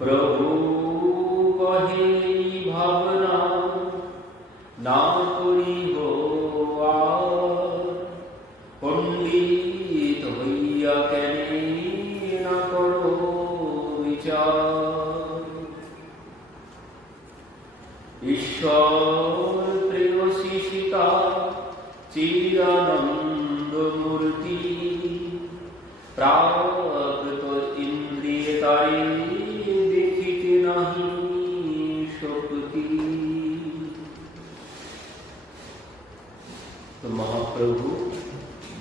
প্রভু কহে ভাবনা না করিহ আর, পণ্ডিত হইয়া কেনে না করো বিচার। ঈশ্বর প্রেয়সী সীতা চিদানন্দ মূর্তি, প্রাকৃত ইন্দ্রিয় তারে দেখিতে নাহি শক্তি। তো মহাপ্রভু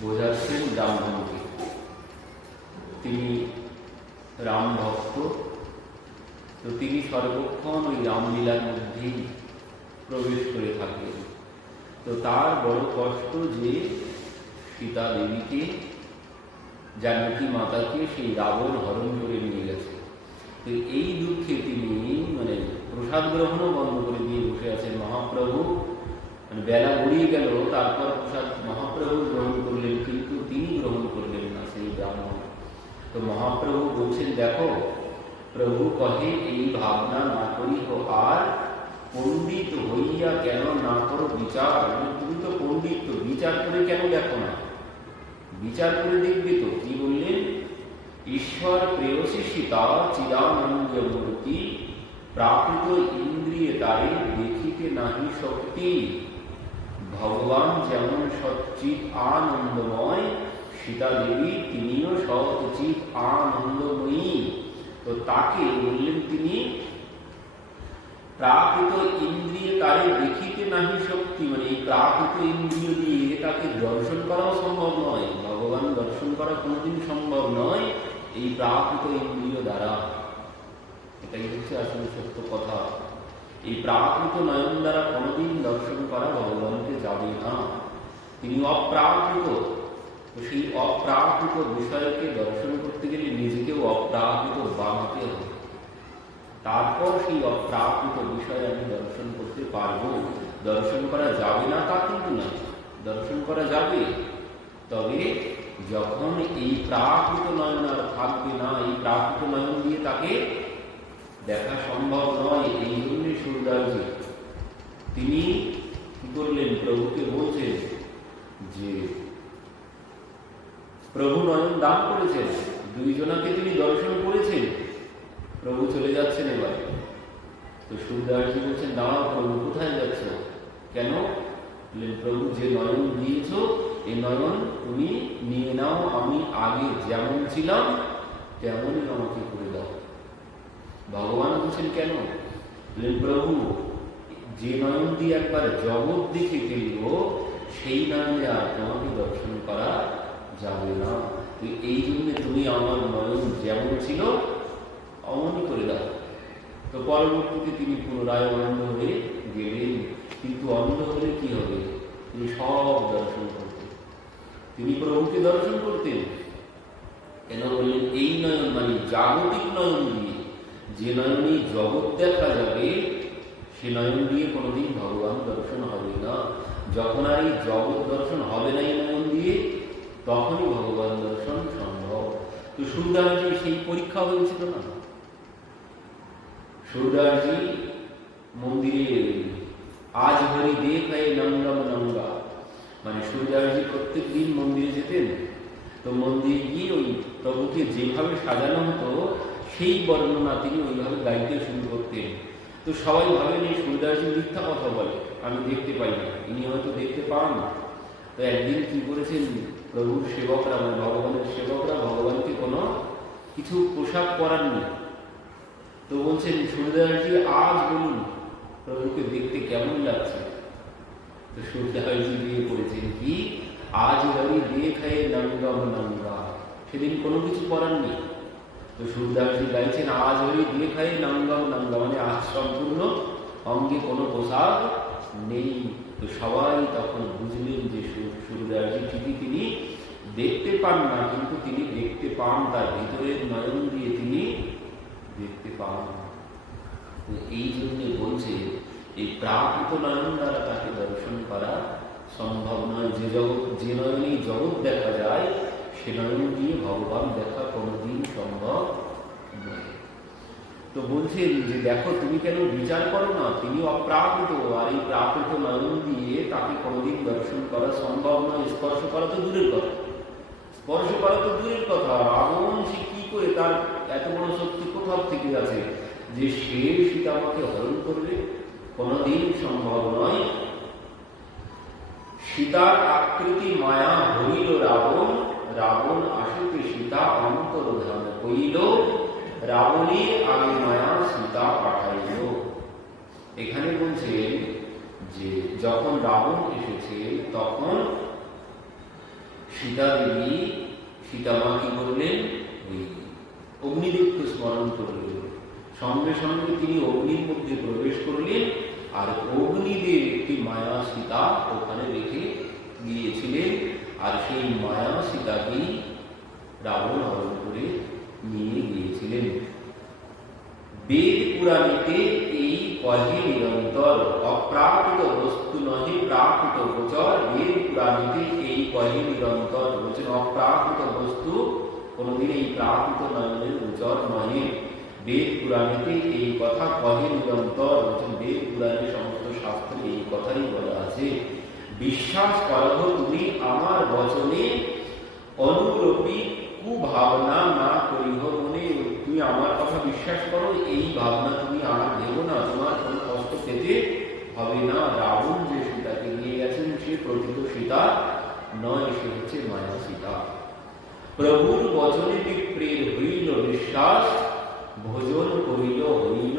বোঝাচ্ছেন রামধনকে, তিনি রাম ভক্ত, তো তিনি সর্বক্ষণ ওই রামলীলার মধ্যেই প্রবেশ করে থাকেন। তো তার বড় কষ্ট যে সীতা দেবীকে, জানকী মাতাকে সেই রাবণ হরণ করে নিয়ে গেছে। তো এই দুঃখে তিনি প্রসাদ গ্রহণও বন্ধ করে দিয়ে বসে আছেন। মহাপ্রভু বেলা গড়িয়ে গেল, তারপর প্রসাদ মহাপ্রভু গ্রহণ করলেন, কিন্তু তিনি গ্রহণ করলেন না সেই ব্রাহ্মণ। তো মহাপ্রভু বলছেন, দেখো প্রভু কহে এই ভাবনা না করিহ আর, পণ্ডিত হইয়া কেন না করো বিচার। তুমি তো পণ্ডিত, তো বিচার করে কেন দেখো না? বিচার করে দেখবে তো। কি বললেন? ঈশ্বর প্রেয়সী সীতা চিদানন্দ মূর্তি, প্রাকৃত ইন্দ্রিয় তারে দেখিতে নাহি শক্তি। ভগবান যেমন সচ্চিৎ আনন্দময়, সীতা দেবী তিনিও সচ্চিৎ আনন্দময়ী। তো তাকে বললেন তিনি প্রাকৃত ইন্দ্রিয় তারে দেখিতে নাহি শক্তি, এই প্রাকৃত ইন্দ্রিয় দিয়ে তাকে দর্শন করাও সম্ভব নয়। ভগবান দর্শন করা কোনোদিন সম্ভব নয় এই প্রাকৃত ইন্দ্রিয় দ্বারা। এটাই হচ্ছে আসলে সত্য কথা। এই প্রাকৃত নয়ন দ্বারা কোনোদিন দর্শন করা ভগবানকে যাবে না, তিনি অপ্রাকৃত। তো সেই অপ্রাকৃত বিষয়কে দর্শন করতে গেলে নিজেকেও অপ্রাকৃত বানাতে হবে, তারপর সেই অপ্রাকৃত বিষয় আমি দর্শন করতে পারবো। দর্শন করা যাবে না তা কিন্তু না, দর্শন করা যাবে, তবে যখন এই প্রাকৃত নয়ন আর থাকবে না, এই প্রাকৃত নয়ন দিয়ে তাকে দেখা সম্ভব নয়। এই জন্য সুরদাসজি তিনি কি করলেন? প্রভুকে বলছেন যে প্রভু নয়ন দান করেছেন, দুইজনাকে তিনি দর্শন করেছেন, প্রভু চলে যাচ্ছেন এবার। তো সুরদাসজি বলছেন, দাঁড়াও প্রভু, কোথায় যাচ্ছ? কেন? প্রভু যে নয়ন দিয়েছ এই নয়ন তুমি নিয়ে নাও, আমি আগে যেমন ছিলাম তেমনই আমাকে করে দাও। ভগবান বলছেন কেন? প্রভু যে নয়ন দিয়ে একবার জগৎ দেখে ফেলব, সেই নয়নে আর তোমাকে দর্শন করা যাবে না। তো এই জন্য তুমি আমার নয়ন যেমন ছিল অমনই করে দাও। তো পরবর্তীতে তিনি পুনরায় অন্ধ হয়ে গেলেন, কিন্তু অন্ধ হলে কি হবে? তিনি সব দর্শন করতেন, তিনি প্রভুকে দর্শন করতেন। কেন বললেন? এই নয়ন জাগতিক নয়ন দিয়ে, যে নয়নে জগৎ দেখা যাবে সে নয়ন দিয়ে কোনোদিন ভগবান দর্শন হবে না। যখন আর এই জগৎ দর্শন হবে না এই নয়ন দিয়ে, তখনই ভগবান দর্শন সম্ভব। তো সুরদাসজি সেই পরীক্ষা হয়েছিল না? সুরদাসজি মন্দিরে আজ হরি দেখায় নঙ্গম নঙ্গা, সুরদাসজি প্রত্যেক দিন মন্দিরে যেতেন। তো মন্দিরে গিয়ে ওই প্রভুকে যেভাবে সাজানো হতো সেই বর্ণনা তিনি ওইভাবে গাইতে শুরু করতেন। তো সবাই ভাবেন এই সুরদাসজি মিথ্যা কথা বলে, আমি দেখতে পাই না। ইনি হয়তো দেখতে পান। তো একদিন কি করেছেন, প্রভুর সেবকরা ভগবানের সেবকরা ভগবানকে কোনো কিছু পোশাক পরাননি। তো বলছেন সুরদাসজি আজ বলুন প্রভুকে দেখতে কেমন লাগছে? তো সুরদাসজি দিয়ে পড়েছেন কি, আজ হরি দেখায় নঙ্গম নঙ্গা। সেদিন কোনো কিছু পরাননি। তো সুরদাসজি গাইছেন আজ হরি দেখায় নঙ্গম নঙ্গা, আজ সম্পূর্ণ অঙ্গে কোনো পোশাক নেই। তো সবাই তখন বুঝলেন যে সুরদাসজি ঠিকই তিনি দেখতে পান না, কিন্তু তিনি দেখতে পান তার ভিতরের নয়ন দিয়ে, তিনি দেখতে পান। এই জন্য বলছে এই প্রাকৃত নয়ন দ্বারা তাকে দর্শন করা সম্ভব নয়। যে নয়নে জগৎ দেখা যায় সে নয়ন দিয়ে ভগবান দেখা কোনোদিন সম্ভব নয়। তো বলছেন যে দেখো তুমি কেন বিচার করো না, তিনি অপ্রাকৃত, আর এই প্রাকৃত নয়ন দিয়ে তাকে কোনোদিন দর্শন করা সম্ভব নয়। স্পর্শ করা তো দূরের কথা, স্পর্শ করা তো দূরের কথা, রাবণ সে কি করে, তার এত বড় শক্তি কোথাও থেকে আছে যে সে সীতামাকে হরণ করবে? কোনোদিন সম্ভব নয়। সীতার আকৃতি মায়া হইল রাবণ, রাবণ আসিতে সীতা অন্তর্ধান হইল, রাবণের আগে মায়া সীতা পাঠাইল। এখানে বলছেন যে যখন রাবণ এসেছে তখন সীতা দেবী সীতামা কি করলেন, ওই অগ্নিদেবকে স্মরণ করলেন। সঙ্গে সঙ্গে তিনি অগ্নির মধ্যে প্রবেশ করলেন, আর অগ্নিদেব একটি মায়া সীতা ওখানে রেখে গিয়েছিলেন, আর সেই মায়া সীতাকেই রাবণ হরণ করে নিয়ে গিয়েছিলেন। বেদ পুরাণীতে এই কহে নিরন্তর, অপ্রাকৃত বস্তু নহে প্রাকৃত গোচর। বেদ পুরাণীতে এই কহে নিরন্তর বলছেন অপ্রাকৃত বস্তু কোনদিন এই প্রাকৃত নয়নের গোচর নহে। বেদ পুরাণীতে এই কথা কহে নিরন্তর বলছেন, বেদ পুরাণে সমস্ত শাস্ত্রে এই কথাই বলা আছে। বিশ্বাস করহ তুমি আমার বচনে, অনুরূপী কুভাবনা না করিহ মনে। তুমি আমার কথা বিশ্বাস করো, এই ভাবনা তুমি আর ভেবো না, তোমার কোনো কষ্ট পেতে হবে না। রাবণ যে সীতাকে নিয়ে গেছেন সে প্রকৃত সীতা নয়, সে হচ্ছে মায়া সীতা। প্রভুর বচনে বিপ্রের হইল বিশ্বাস, ভোজন করিল হইল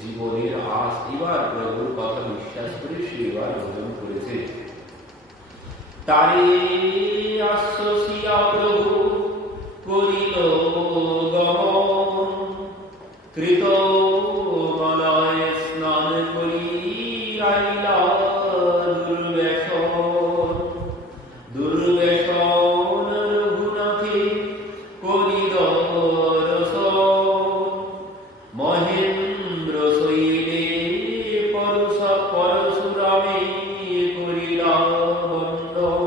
জীবনের আস। এবার প্রভুর কথা বিশ্বাস করে সে এবার ভোজন করেছে। তারে আশ্বসিয়া প্রভু করিল গমন, কৃত মলয় স্নান করি আইলা দুর্বেশন। দুর্বেশন রঘুনাথে করিল রসন, মহেন্দ্র শৈলে পরশুরামে করিলা বন্দন।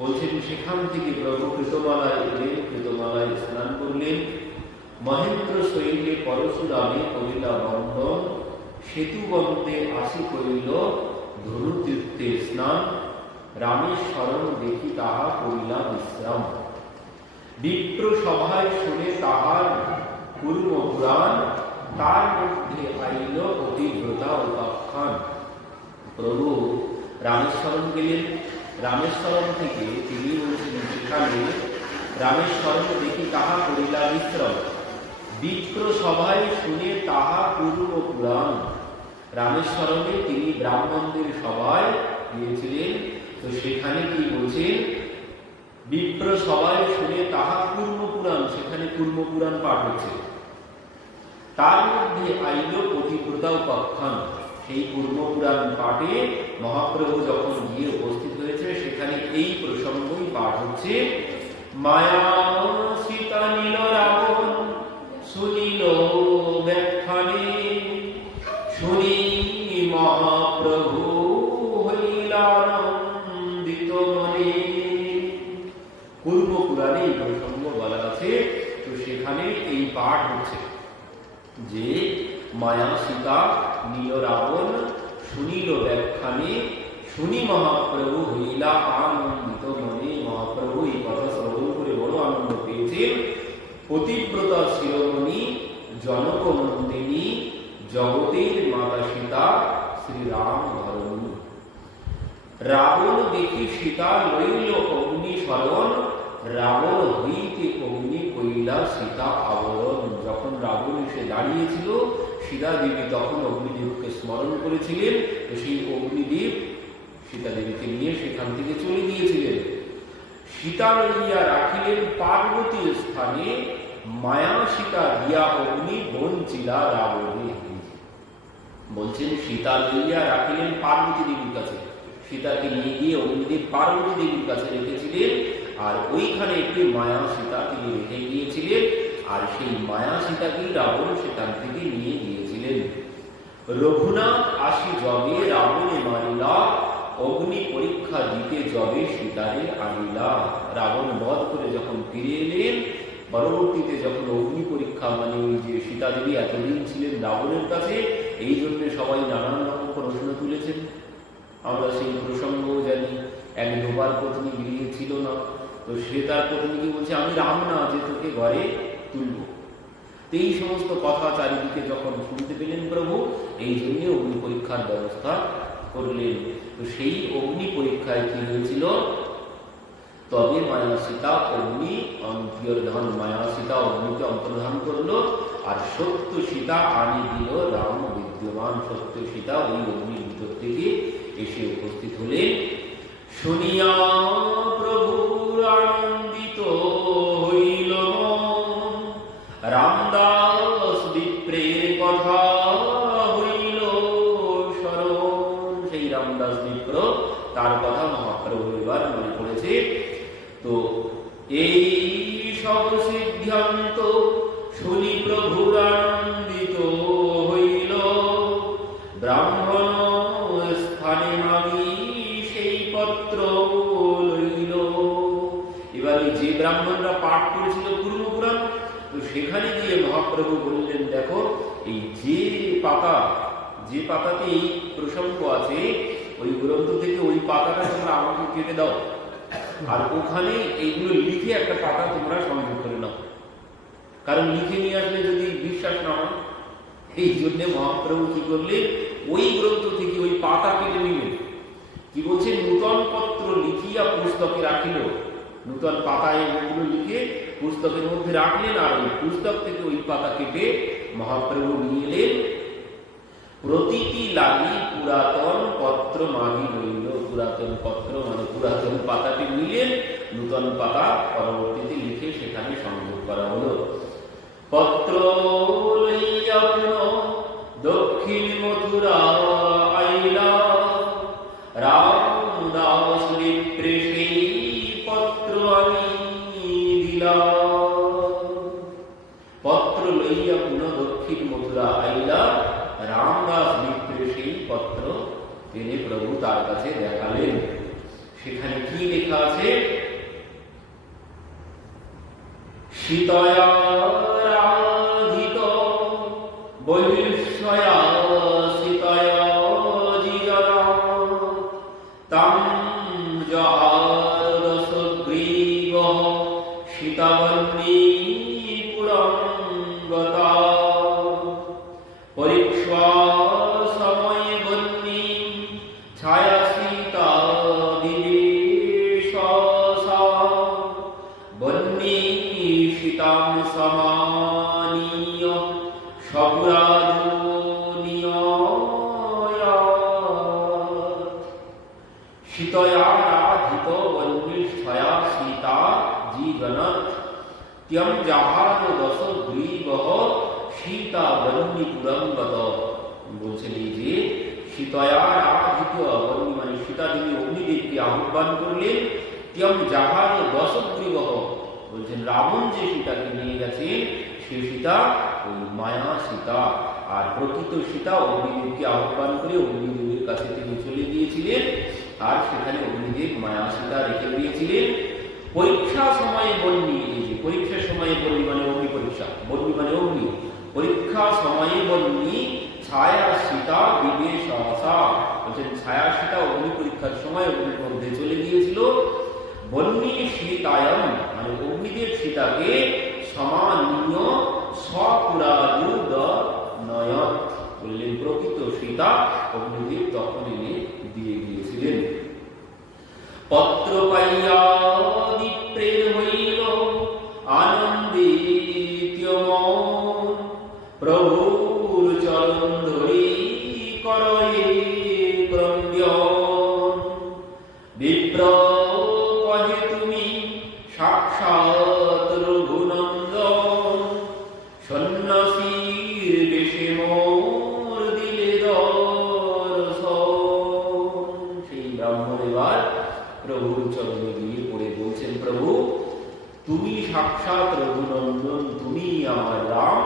বলছেন সেখান থেকে প্রভু কৃতমালায় এলেন, কৃতমালায় স্নান করলেন, মহেন্দ্র শৈলে পরশুরামে করিলা বন্দন। সেতুবন্ধে আসি করিল ধনুতীর্থে স্নান, রামের শরণ দেখি তাহা করিলা বিশ্রাম। বিপ্র সভায় শুনে তাহার পূর্ব পুরাণ, তার মধ্যে আইল অতিব্রতা উপাখ্যান। প্রভু রামেশ্বরণ গেলেন, রামেশ্বরণ থেকে তিনি বলছেন সেখানে রামেশ্বরণ দেখি তাহা করিলা বিশ্রাম। বিপ্র সভায় শুনে তাহা পূর্ব পুরাণ। রামেশ্বরণে তিনি ব্রাহ্মণদের সভায় গিয়েছিলেন, তো সেখানে কি বলছেন, বিপ্র সভায় শুনে তাহা পূর্ব পুরাণ, সেখানে পূর্ব পুরাণ পাঠ হচ্ছে। তার মধ্যে আইল পতিব্রতা উপাখ্যান, সেই পূর্ব পুরাণ পাঠে মহাপ্রভু যখন গিয়ে উপস্থিত হয়েছে সেখানে এই প্রসঙ্গই পাঠ হচ্ছে। মায়া সীতা নীল রাবণ শুনিল ব্যাখ্যানে, শুনি মহাপ্রভু হইলানন্দিত মনে। পূর্ব পুরাণে এই প্রসঙ্গ বলা আছে, তো সেখানে এই পাঠ হচ্ছে যে মায়া সীতা নীল রাবণ শুনিল ব্যাখ্যানে, শুনি মহাপ্রভু হইলা আনন্দিত মনে। মহাপ্রভু এই কথা শ্রবণ করে বড় আনন্দ পেয়েছেন। পতিব্রতা শিরোমণি জনক নন্দিনী, জগতের মাতা সীতা শ্রীরাম ধরণী। রাবণ দেখি সীতা লইল অগ্নি শরণ, রাবণ হইতে অগ্নি কইলা সীতা আবরণ। যখন রাবণ এসে দাঁড়িয়েছিল সীতা দেবী তখন অগ্নিদেবকে স্মরণ করেছিলেন, তো সেই অগ্নিদেব সীতা দেবীকে নিয়ে সেখান থেকে চলে গিয়েছিলেন। সীতা লইয়া রাখিলেন পার্বতীর স্থানে, মায়া সীতা দিয়া অগ্নি বঞ্চিলা রাবণে। বলছেন সীতা লইয়া রাখিলেন পার্বতী দেবীর কাছে, সীতাকে নিয়ে গিয়ে অগ্নিদেব পার্বতী দেবীর কাছে রেখেছিলেন, আর ওইখানে একটি মায়া সীতা তিনি রেখে গিয়েছিলেন, আর সেই মায়া সীতাকেই রাবণ সেখান থেকে নিয়ে গিয়েছিলেন। রঘুনাথ আসি যবে রাবণে মারিলা, অগ্নি পরীক্ষা দিতে যবে সীতারে আনিলা। রাবণ বধ করে যখন ফিরে এলেন, পরবর্তীতে যখন অগ্নি পরীক্ষা মানে ওই সীতাদেবী এতদিন ছিলেন রাবণের কাছে, এই জন্য সবাই নানান রকম প্রশ্ন তুলেছেন। আমরা সেই প্রসঙ্গ জানি, এক ডোবার পত্নী গৃহে ছিল না, তো সে তার পত্নীকে বলছে আমি রাম না যে তোকে ঘরে তুলব। এই সমস্ত কথা চারিদিকে যখন শুনতে পেলেন প্রভু, এই জন্য অগ্নি পরীক্ষার ব্যবস্থা করলেন। তো সেই অগ্নি পরীক্ষায় কি হয়েছিল, তবে মায়া সীতা অগ্নি অন্তর্ধান, মায়া সীতা অগ্নিকে অন্তর্ধান করলো, আর সত্য সীতা আনি দিল রাম বিদ্যমান। সত্য সীতা ওই অগ্নির ভিতর থেকে এসে উপস্থিত হলেন। শুনিয়া প্রভুর আনন্দিত হইল রামদাস বিপ্রের কথা হইল স্মরণ। সেই রামদাস বিপ্র, তার কথা মহাপ্রভু এবার মনে পড়েছে। তো এই সব সিদ্ধান্ত শুনি প্রভুর আনন্দিত হইল, ব্রাহ্মণ স্থানে মাগি সেই পত্র লইল। এবার যে ব্রাহ্মণরা পাঠ করেছিল পূর্বপুরাণ, তো সেখানে গিয়ে মহাপ্রভু বললেন দেখো, এই যে পাতাতে এই প্রসঙ্গ আছে, ওই গ্রন্থ থেকে ওই পাতাটা তোমরা আমাকে কেটে দাও, আর ওখানে এইগুলো লিখে একটা পাতা তোমরা সংযোগ করে নাও, কারণ লিখে নিয়ে আসলে যদি বিশ্বাস না হয়। এই জন্য মহাপ্রভু কি করলেন, ওই গ্রন্থ থেকে ওই পাতা কেটে নিলেন। কি বলছে, নূতন পত্র লিখিয়া পুস্তকে রাখিল। নূতন পাতায় ওগুলো লিখে পুস্তকের মধ্যে রাখলেন, আর ওই পুস্তক থেকে ওই পাতা কেটে মহাপ্রভু নিয়ে এলেন। প্রতিটি লাগি পুরাতন পত্র মাগি লইল। পুরাতন পত্র মানে পুরাতন পাতাটি নিলেন, নূতন পাতা পরবর্তীতে লিখে সেখানে সংযোগ করা হলো। পত্র লইয়া দক্ষিণ মথুরা আইলা, রামদাস বিপ্রে সেই পত্র আনি দিলা। পত্র লইয়া দক্ষিণ মথুরা আইলা, রামদাস বিপ্রে সেই পত্র এনে প্রভু তার কাছে দেখালেন। সেখানে কি লেখা আছে, সীতয়া রাধিত বহিষ্যয়া সীতয়া জিজনা, তাম জহারসগ্রীব সীতাবন্নী পুরঙ্গতা। পরীক্ষা সময় বন্নী ছায়া সীতা বিবেশসা, বন্নী সীতাম সমানীয় সপুরাজনীয়াৎ। সীতয়া রাধিত বন্নিষ্ঠয়া সীতা জীবনত, त्यं জাহার দশ গ্রীবঃ সীতা বন্নি পুরঙ্গত। বলছেন এই যে সীতয়া রাধিত বন্নি মানে সীতা দেবী অগ্নিদেবকে আহ্বান করলেন। त्यং জাহার দশ গ্রীবঃ, বলছেন রাবণ যে সীতাকে নিয়ে গেছেন সে সীতা ওই মায়া সীতা, আর প্রকৃত সীতা অগ্নিদেবকে আহ্বান করে অগ্নিদেবের কাছে তিনি চলে গিয়েছিলেন, আর সেখানে অগ্নিদেব মায়া সীতা রেখে দিয়েছিলেন। পরীক্ষা সময়ে বন্নি, এই যে পরীক্ষার সময়ে বন্নি মানে অগ্নি পরীক্ষা, বন্নি মানে অগ্নি, পরীক্ষা সময়ে বন্নি ছায়া সীতা বিবেশসা, বলছেন ছায়া সীতা অগ্নি পরীক্ষার সময় অগ্নির মধ্যে চলে গিয়েছিল। বন্নি সীতায়ম মানে অগ্নিদেব সীতাকে সমানীয় সপুরাজুদ নয়ত, বললেন প্রকৃত সীতা অগ্নিদেব তখন এনে দিয়ে গিয়েছিলেন। পত্র পাইয়া বিপ্রের হইল আনন্দিত মন, প্রভুর চরণ ধরি করে ক্রন্দন। বিপ্র কহে তুমি সাক্ষাৎ রঘুনন্দন, সন্ন্যাসীর বেশে মোর দিলে দর্শন। সেই ব্রাহ্মণ এবার প্রভুর চরণে গিয়ে পড়ে বলছেন, প্রভু তুমি সাক্ষাৎ রঘুনন্দন, তুমি আমার রাম,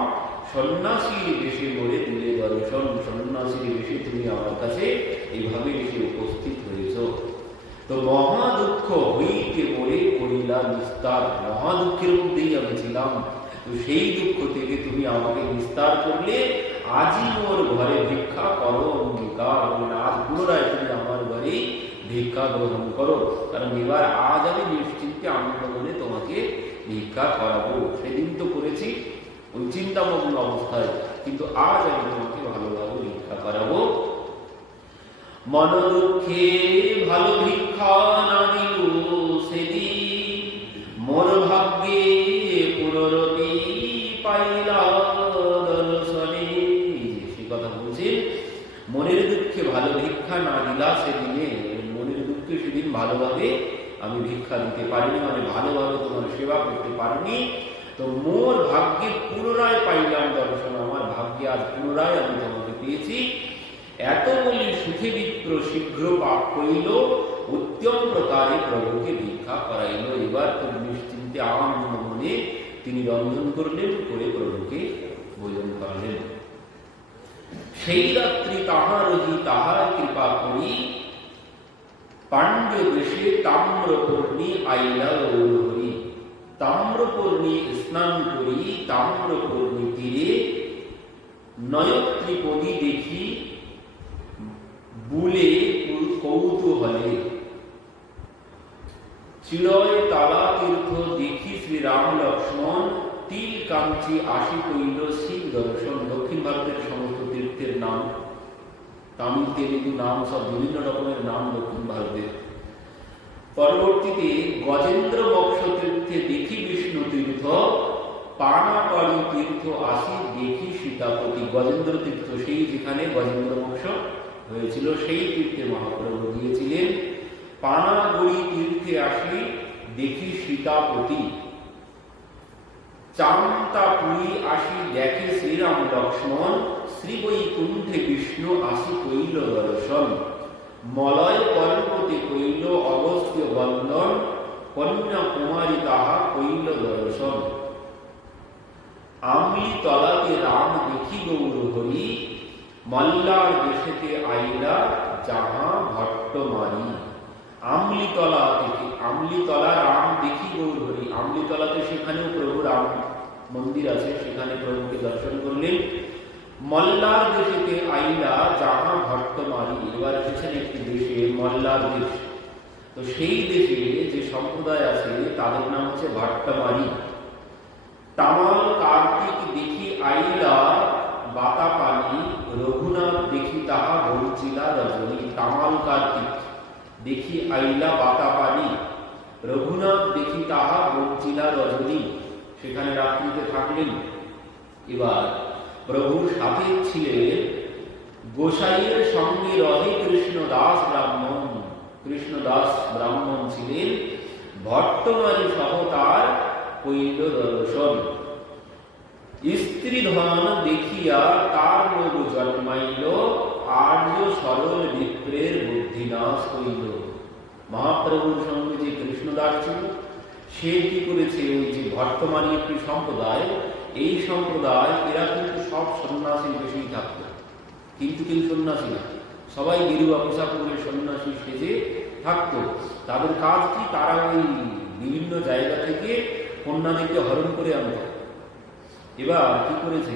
সন্ন্যাসীর বেশে মোরে দিলে দর্শন। সন্ন্যাসীর বেশে তুমি আমার কাছে এইভাবে এসে উপস্থিত হয়েছ। তো মহা দুঃখ হইতে মোরে করিলা নিস্তার, মহা দুঃখের মধ্যেই আমি ছিলাম, তো সেই দুঃখ থেকে তুমি আমাকে নিস্তার করলে, আজই মোর ঘরে ভিক্ষা করো অঙ্গীকার। আজ পুনরায় তুমি আমার ঘরে ভিক্ষা গ্রহণ করো, কারণ এবার আজ আমি নিশ্চিন্তে আনন্দ মনে তোমাকে ভিক্ষা করাবো। সেদিন তো করেছি ওই চিন্তামগ্ন অবস্থায়, কিন্তু আজ আমি তোমাকে ভালোভাবে ভিক্ষা করাবো। মন দুঃখে ভালো ভিক্ষা না দিল সেদিন, মোর ভাগ্যে পুনরতি পাইলা দর্শনে। সে কথা বলছেন, মনের দুঃখে ভালো ভিক্ষা না দিলা সেদিনে, মনের দুঃখে সেদিন ভালোভাবে আমি ভিক্ষা দিতে পারিনি, মানে ভালোভাবে তোমার সেবা করতে পারিনি। তো মোর ভাগ্যে পুনরায় পাইলাম দর্শন, আমার ভাগ্যে আজ পুনরায় আমি তোমাকে পেয়েছি। এত বলি সুখে বিপ্র শীঘ্র পাপ করিল, উত্তম প্রকারে প্রভুকে ভিক্ষা করাইল। এবার খুব নিশ্চিন্তে আনন্দ মনে তিনি রন্ধন করলেন, করে প্রভুকে ভোজন করালেন। সেই রাত্রি তাহারহি তাহার কৃপা করি, পাণ্ড্য দেশে তাম্রপর্ণী আইলা গৌরহরি। তাম্রপর্ণী স্নান করি তাম্রপর্ণী তীরে, নয়ত্রিপদী দেখি বুলে কৌতূহলে। চিরয় তালা তীর্থ দেখি শ্রীরাম লক্ষ্মণ, তিল কাঞ্চি আসি কইল শিব দর্শন। দক্ষিণ ভারতের সমস্ত তীর্থের নাম, তামিল তেলুগু নাম সব বিভিন্ন রকমের নাম দক্ষিণ ভারতের। পরবর্তীতে গজেন্দ্র মোক্ষ তীর্থে দেখি বিষ্ণু তীর্থ, পানাপাড়ি তীর্থ আসি দেখি সীতাপতি। গজেন্দ্র তীর্থ সেই যেখানে গজেন্দ্র মোক্ষ হয়েছিল, সেই তীর্থে মহাপ্রভু গিয়েছিলেন। পানাগড়ি তীর্থে আসি দেখি সীতাপতি, চান্তাপুরী আসি দেখে শ্রীরাম লক্ষ্মণ, শ্রীবৈকুণ্ঠে বিষ্ণু আসি কইল দর্শন। মলয় পর্বতে কইল অগস্ত্য বন্দন, কন্যা কুমারী তাহা কইল দর্শন। আমলি তলাতে রাম দেখি গৌর হরি, মল্লার দেশেতে আইলা যাহা ভট্টমারি। আমলিতলা থেকে, আমলিতলা রাম দেখি গৌর হরি, আমলিতলাতে সেখানেও প্রভু রাম মন্দির আছে, সেখানে প্রভুকে দর্শন করলেন। মল্লার দেশেতে আইলা যাহা ভট্টমারি, এবার এসেছেন একটি দেশে মল্লার দেশ। তো সেই দেশে যে সম্প্রদায় আছে তাদের নাম হচ্ছে ভট্টমারি। তামাল কার্তিক দেখি আইলা বাতাপানি, রঘুনাথ দেখি তাহা বঞ্চিলা রজনী। তামাল কার্তিক দেখি আইলা বাতাপানি, রঘুনাথ দেখি তাহা বঞ্চিলা রজনী। সেখানে রাত্রিতে থাকলেন। এবার প্রভুর সাথে ছিলেন গোসাইয়ের সঙ্গে রহে কৃষ্ণদাস ব্রাহ্মণ। কৃষ্ণদাস ব্রাহ্মণ ছিলেন। ভট্টমারি সহ তার কইল দর্শন। স্ত্রী ধন দেখিয়া তার লোভ জন্মাইল, আর্য সরল বিপ্রের বুদ্ধিনাশ হইল। মহাপ্রভুর সঙ্গে যে কৃষ্ণদাস ছিল, সে কি করেছে, ওই যে ভট্টমারি একটি সম্প্রদায়, এই সম্প্রদায় এরা কিন্তু সব সন্ন্যাসীর বেশি থাকত, কিন্তু কেউ সন্ন্যাসী না, সবাই গেরুয়া পোশাক পরে সন্ন্যাসী সেজে থাকত। তাদের কাজ কি, তারা ওই বিভিন্ন জায়গা থেকে কন্যাদেরকে হরণ করে আনত। এবার কি করেছে,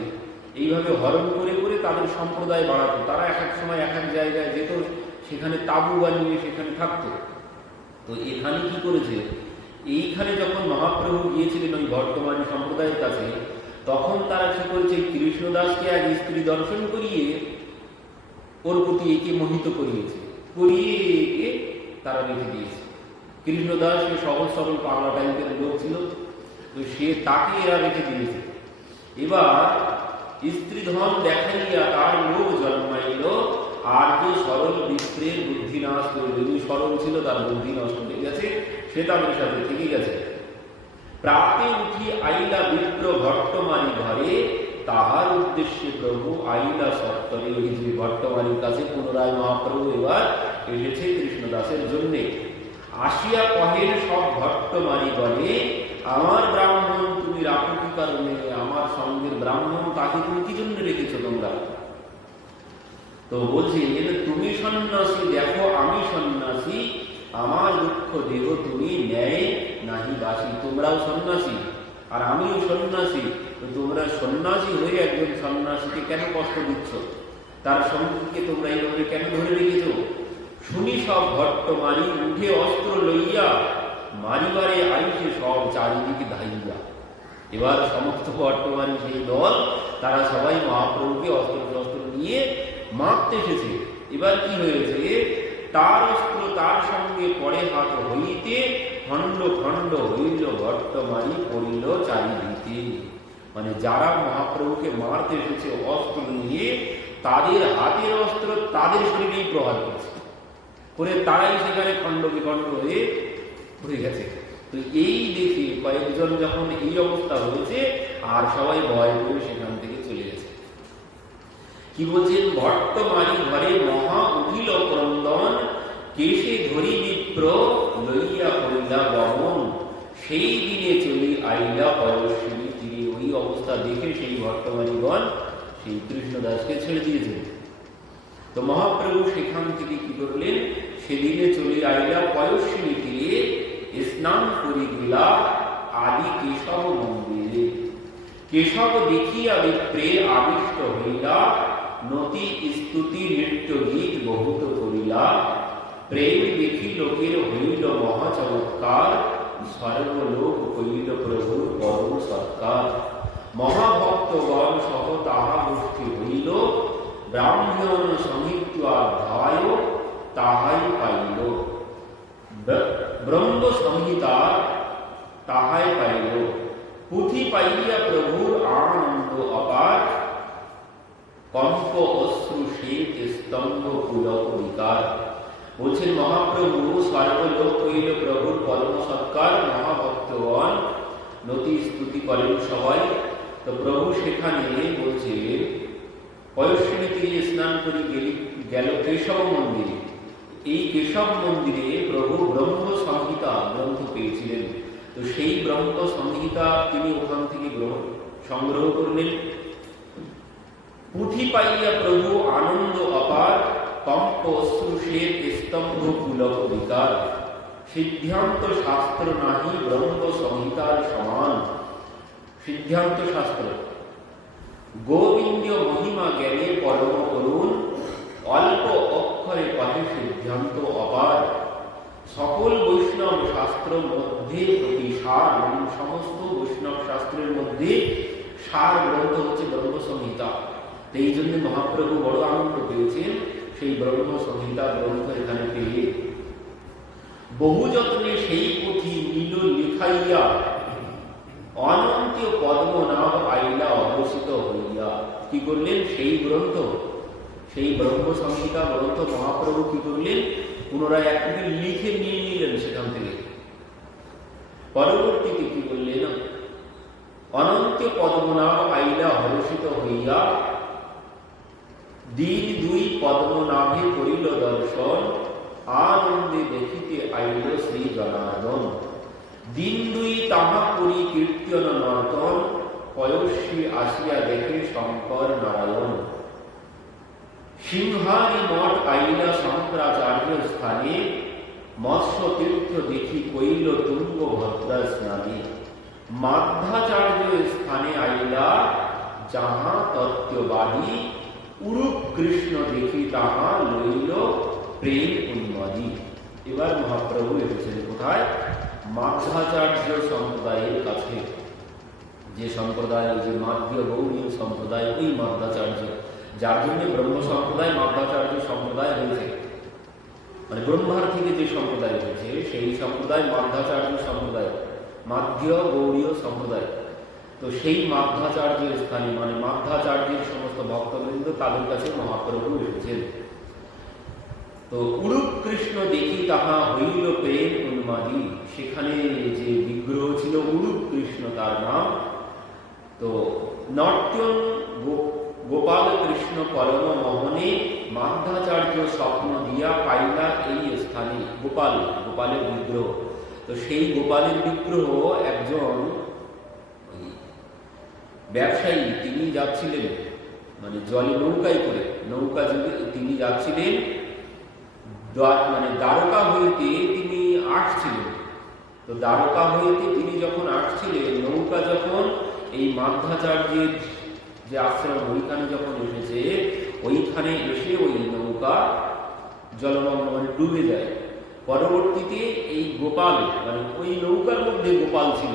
এইভাবে হরণ করে করে তাদের সম্প্রদায় বাড়াতো। তারা এক এক সময় এক এক জায়গায় যেত, সেখানে তাঁবু বানিয়ে সেখানে থাকতো। তো এখানে কি করেছে, এইখানে যখন মহাপ্রভু গিয়েছিলেন ওই বর্তমান সম্প্রদায়ের কাছে, তখন তারা কি করেছে, কৃষ্ণদাসকে এক স্ত্রী দর্শন করিয়ে ওর প্রতি একে মোহিত করিয়েছে, করিয়ে একে তারা রেখে দিয়েছে। কৃষ্ণদাস সে সহজ সরল পাগলা টাইপের লোক ছিল, তো সে তাকে এরা রেখে দিয়েছে। এবার স্ত্রী ধন দেখাইয়া তার লোভ জন্মাইল, আর্য সরল বিপ্রের বুদ্ধি নাশ করল। যিনি সরল ছিল তার বুদ্ধি নষ্ট হয়ে গেছে, সে তাদের সাথে থেকে গেছে। প্রাতে উঠি আইলা বিপ্র ভট্টমারি ঘরে, তাহার উদ্দেশ্যে প্রভু আইলা সত্তরে। ওই যে ভট্টমারির কাছে পুনরায় মহাপ্রভু এবার এসেছে কৃষ্ণদাসের জন্যে। আসিয়া কহেন সব ভট্টমারি বলে, আমার ব্রাহ্মণ তুমি রাখো কি কারণে, আমার সঙ্গের ব্রাহ্মণ তাকে তুমি কি জন্য রেখেছো তোমরা? তো বলছি, তুমি সন্ন্যাসী, দেখো আমি সন্ন্যাসী, আমার দুঃখ দেহ তুমি ন্যায় নাহি বাসি। তোমরাও সন্ন্যাসী, আর আমিও সন্ন্যাসী, তো তোমরা সন্ন্যাসী হয়ে একজন সন্ন্যাসীকে কেন কষ্ট দিচ্ছ, তার সঙ্গীকে তোমরা এইভাবে কেন ধরে রেখেছ? শুনি সব ভট্ট মারি উঠে অস্ত্র লইয়া, মারিবারে আইসে সব চারিদিকে ধাইয়া। এবার সমস্ত ভট্টমারি সেই দল, তারা সবাই মহাপ্রভুকে অস্ত্র শস্ত্র নিয়ে মারতে এসেছে। এবার কি হয়েছে, তার অস্ত্র তার সঙ্গে পড়ে হাত হইতে, খণ্ড খণ্ড হইল ভট্টমারি পড়িল চারিদিকে। মানে যারা মহাপ্রভুকে মারতে এসেছে অস্ত্র নিয়ে, তাদের হাতের অস্ত্র তাদের শরীরেই প্রহার করছে, করে তারাই সেখানে খণ্ড বিখণ্ড হয়ে পড়ে গেছে। তো এই দেখে কয়েকজন যখন এই অবস্থা হয়েছে, আর সবাই ভয় করে সেখান থেকে চলে গেছে। কি বলছেন, ভট্টমারি ঘরে মহা উঠিল ক্রন্দন, কেশে ধরি বিপ্র লইয়া করিলা গমন, সেই দিনে চলি আইলা পয়স্বিনী তীরে। ওই অবস্থা দেখে সেই ভট্টমারিগণ সেই কৃষ্ণদাসকে ছেড়ে দিয়েছেন। তো মহাপ্রভু সেখান থেকে কি করলেন, সেদিনে চলে আইলা পয়স্বিনী তীরে, স্নান করি গেলা আদি কেশব মন্দিরে। কেশব দেখিয়া বিপ্রে আবিষ্ট হইলা, নতি স্তুতি নৃত্য গীত বহুত করিলা। প্রেম দেখি লোকের হইল মহা চমৎকার, সর্বলোক হইল প্রভুর পরম সৎকার। মহাভক্তগণ সহ তাহা গোষ্ঠী হইল, ব্রাহ্মণ সংহিতাধ্যায় তাহাই পাইল। ব্রহ্ম সংহিতা তাহাই পাইল, পুঁথি পাইয়া প্রভুর আনন্দ অপার, কম্প অশ্রু শেখ স্তম্ভ পুলক বিকার। বলছেন মহাপ্রভু সর্বলোক হইল প্রভুর পরম সৎকার, মহাভক্তগণ নতি স্তুতি করেন সবাই। তো প্রভু সেখানে বলছে পয়স্বিনী তীরে স্নান করে গেল কেশব মন্দিরে। এই কেশব মন্দিরে প্রভু ব্রহ্ম সংহিতা গ্রন্থ পেয়েছিলেন। তো সেই ব্রহ্ম সংহিতা তিনি ওখান থেকে সংগ্রহ করলেন। পুঁথি পাইয়া প্রভু আনন্দ অপার, কম্প অশ্রুষের স্তম্ভ পুলক বিকার। সিদ্ধান্ত শাস্ত্র নাহি ব্রহ্ম সংহিতার সমান। সিদ্ধান্ত শাস্ত্র গোবিন্দ মহিমা জ্ঞানে পরম করুণ, অল্প অক্ষরে কহে সিদ্ধান্ত অপার। সকল বৈষ্ণব শাস্ত্র মধ্যে প্রতি সার, সমস্ত বৈষ্ণব শাস্ত্রের মধ্যে সার গ্রন্থ হচ্ছে ব্রহ্ম সংহিতা। এই জন্য মহাপ্রভু বড় আনন্দ পেয়েছেন সেই ব্রহ্ম সংহিতা গ্রন্থ এখানে পেয়ে। বহু যত্নে সেই পুঁথি নীল লিখাইয়া, অনন্তীয় পদ্মনাভ আইলা অবস্থিত হইয়া। কি করলেন, সেই গ্রন্থ, সেই ব্রহ্ম সংহিতা গ্রন্থ মহাপ্রভু কি করলেন, পুনরায় একটি লিখে নিয়ে নিলেন সেখান থেকে। পরবর্তীতে কি করলেন, অনন্ত পদ্মনাভ আইলা হর্ষিত হইয়া, দিন দুই পদ্মনাভে করিল দর্শন, আনন্দে দেখিতে আইল শ্রী জনার্দন। দিন দুই তাহা করি কীর্তন নর্তন, পয়স্বী আসিয়া দেখে শঙ্কর নারায়ণ। সিংহারি মঠ আইলা শঙ্করাচার্য স্থানে, মৎস্য তীর্থ দেখি কইল তুঙ্গভদ্রা স্নানে। মাধ্যাচার্য স্থানে আইলা যাহা তত্ত্ববাদী, উরূপ কৃষ্ণ দেখি তাহা লইল প্রেম উন্মাদী। এবার মহাপ্রভু এসেছেন কোথায়, মাধ্যাচার্য সম্প্রদায়ের কাছে। যে সম্প্রদায়, যে মাধ্য গৌড়ীয় সম্প্রদায়, ওই মাধ্যাচার্য, যার জন্য ব্রহ্ম সম্প্রদায় মাধ্যাচার্য সম্প্রদায় হয়েছে। মানে ব্রহ্মার থেকে যে সম্প্রদায় হয়েছে সেই সম্প্রদায় মাধ্যাচার্য সম্প্রদায়, মাধ্য গৌড়ীয় সম্প্রদায়। তো সেই মাধ্যাচার্য স্থানে, মানে মাধ্যাচার্যের সমস্ত ভক্তবৃন্দ, তাদের কাছে মহাপ্রভু এসেছেন। তো উরূপ কৃষ্ণ দেখি তাহা হইল প্রেম উন্মাদী। সেখানে যে বিগ্রহ ছিল উরূপ কৃষ্ণ তার নাম। তো নর্তন গোপাল কৃষ্ণ পরম মোহনে, মাধ্যাচার্য স্বপ্ন দিয়া পাইলা এই স্থানে। গোপাল, গোপালের বিগ্রহ। তো সেই গোপালের বিগ্রহ একজন ব্যবসায়ী, তিনি যাচ্ছিলেন মানে জলে নৌকায় করে, নৌকা যোগে তিনি যাচ্ছিলেন, মানে দ্বারকা হইতে তিনি আসছিলেন। তো দ্বারকা হইতে তিনি যখন আসছিলেন, নৌকা যখন এই মাধ্যাচার্যের যে আশ্রম ওইখানে যখন এসেছে, ওইখানে এসে ওই নৌকা জলমগ্ন মানে ডুবে যায়। পরবর্তীতে এই গোপাল মানে ওই নৌকার মধ্যে গোপাল ছিল,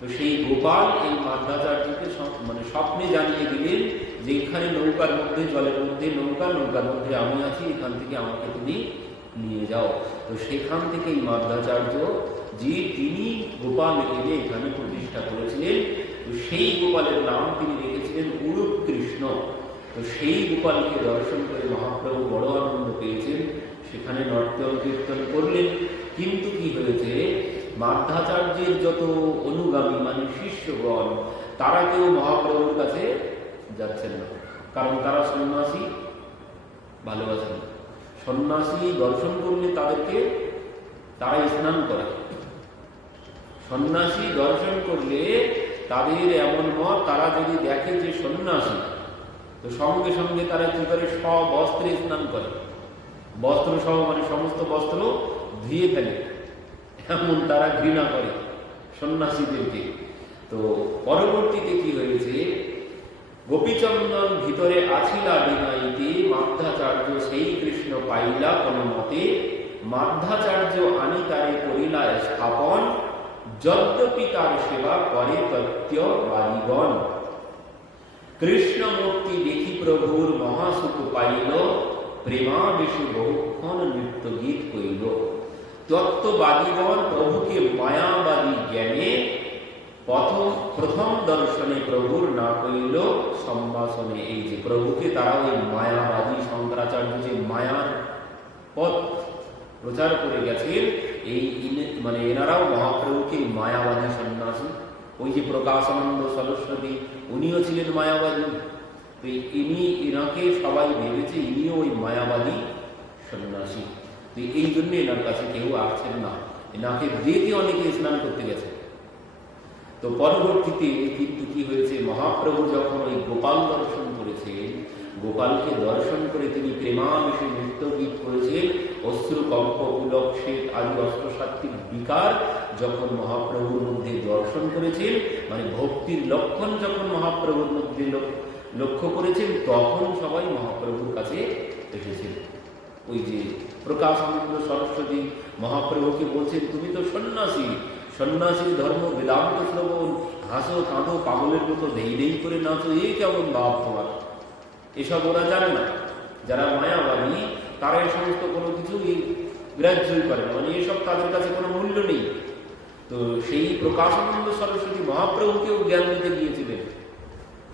তো সেই গোপাল এই মাধ্যাচার্যকে মানে স্বপ্নে জানিয়ে দিলেন যে এখানে নৌকার মধ্যে, জলের মধ্যে নৌকার মধ্যে আমি আছি, এখান থেকে আমাকে তুমি নিয়ে যাও। তো সেখান থেকে এই মাধ্যাচার্য যে তিনি গোপাল এনে এখানে প্রতিষ্ঠা করেছিলেন, তো সেই গোপালের নাম তিনি রেখেছিলেন উরূপ কৃষ্ণ। তো সেই গোপালকে দর্শন করে মহাপ্রভু বড় আনন্দ পেয়েছেন, সেখানে নর্তন কীর্তন করলেন। কিন্তু কি হয়েছে, মাধ্যাচার্যের যত অনুগামী মানে শিষ্যগণ, তারা কেউ মহাপ্রভুর কাছে যাচ্ছেন না, কারণ তারা সন্ন্যাসী ভালোবাসেন। সন্ন্যাসী দর্শন করলে তাদেরকে তারা স্নান করে, সন্ন্যাসী দর্শন করলে তাদের এমন মত, তারা যদি দেখে যে সন্ন্যাসী, তো সঙ্গে সঙ্গে তারা কি করে, সব বস্ত্রে স্নান করে, বস্ত্র সহ মানে সমস্ত বস্ত্র ধুয়ে ফেলে, এমন তারা ঘৃণা করে সন্ন্যাসীদেরকে। তো পরবর্তীতে কি হয়েছে, গোপীচন্দন ভিতরে আছিলা বিনাইতে, মাধ্যাচার্য সেই কৃষ্ণ পাইলা কোন মতে, মাধ্যাচার্য আনি তারে করিলা স্থাপন, যদ্যপি তার সেবা করে তত্ত্ববাদীগণ। কৃষ্ণ মূর্তি দেখি প্রভুর মহাসুখ পাইল, প্রেমাবেশে বহুক্ষণ নৃত্য গীত কইল। তত্ত্ববাদীগণ প্রভুকে মায়াবাদী জ্ঞানে, প্রথম দর্শনে প্রভুর না কইল সম্ভাষণে। এই যে প্রভুকে তারা ওই মায়াবাদী, শঙ্করাচার্য যে মায়ার পথ প্রচার করে গেছেন, এই মানে এনারাও মহাপ্রভুকে মায়াবাদী সন্ন্যাসী। ওই যে প্রকাশানন্দ সরস্বতী, উনিও ছিলেন মায়াবাদী। তো এনাকে সবাই ভেবেছে ইনিও ওই মায়াবাদী সন্ন্যাসী। তো এই জন্য এনার কাছে কেউ আসছেন না, এনাকে দেখে অনেকে স্নান করতে গেছে। তো পরবর্তীতে কিন্তু কি হয়েছে, মহাপ্রভু যখন ওই গোপাল দর্শন করেছেন, গোপালকে দর্শন করে তিনি প্রেমাবেশে নৃত্য গীত করেছেন, অশ্রু কম্প পুলক শ্বেত আদি অষ্টসাত্ত্বিক বিকার যখন মহাপ্রভুর মধ্যে দর্শন করেছেন, মানে ভক্তির লক্ষণ যখন মহাপ্রভুর মধ্যে লক্ষ্য করেছেন, তখন সবাই মহাপ্রভুর কাছে এসেছেন। ওই যে প্রকাশানন্দ সরস্বতী মহাপ্রভুকে বলছেন, তুমি তো সন্ন্যাসী, সন্ন্যাসীর ধর্ম বেদান্ত শ্রবণ, হাসো কাঁদো পাগলের মতো দেই দেই করে নাচো, এই কেমন ভাব তোমার? এসব ওরা জানে না। যারা মায়াবাদী তারা এই সমস্ত কোনো কিছু গ্রাহ্যই করে না, মানে এসব তাদের কাছে কোনো মূল্য নেই। তো সেই প্রকাশানন্দ সরস্বতী মহাপ্রভুকেও জ্ঞান দিতে গিয়েছিলেন,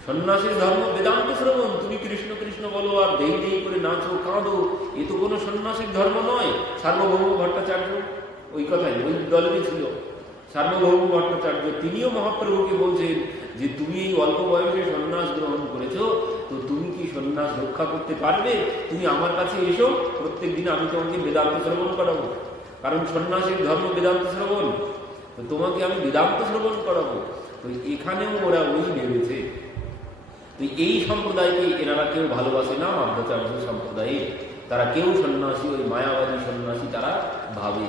সন্ন্যাসীর ধর্ম বেদান্ত শ্রবণ, তুমি কৃষ্ণ কৃষ্ণ বলো আর দেই দেই করে নাচো কাঁদো, এ তো কোনো সন্ন্যাসীর ধর্ম নয়। সার্বভৌম ভট্টাচার্য ওই কথাই, ওই দলেরই ছিল সার্বভৌম ভট্টাচার্য, তিনিও মহাপ্রভুকে বলছেন যে তুমি এই অল্প বয়সে সন্ন্যাস গ্রহণ করেছো, তো তুমি কি সন্ন্যাস রক্ষা করতে পারবে? তুমি আমার কাছে এসো, প্রত্যেক দিন আমি তোমাকে বেদান্ত শ্রবণ করাবো, কারণ সন্ন্যাসীর ধর্ম বেদান্ত শ্রবণ, তো তোমাকে আমি বেদান্ত শ্রবণ করাবো। তো এখানেও ওরা ওই ভেবেছে। তো এই সম্প্রদায়কে এনারা কেউ ভালোবাসে না, মাধ্যাচার্য সম্প্রদায়ে তারা কেউ সন্ন্যাসী, ওই মায়াবাদী সন্ন্যাসী তারা ভাবে।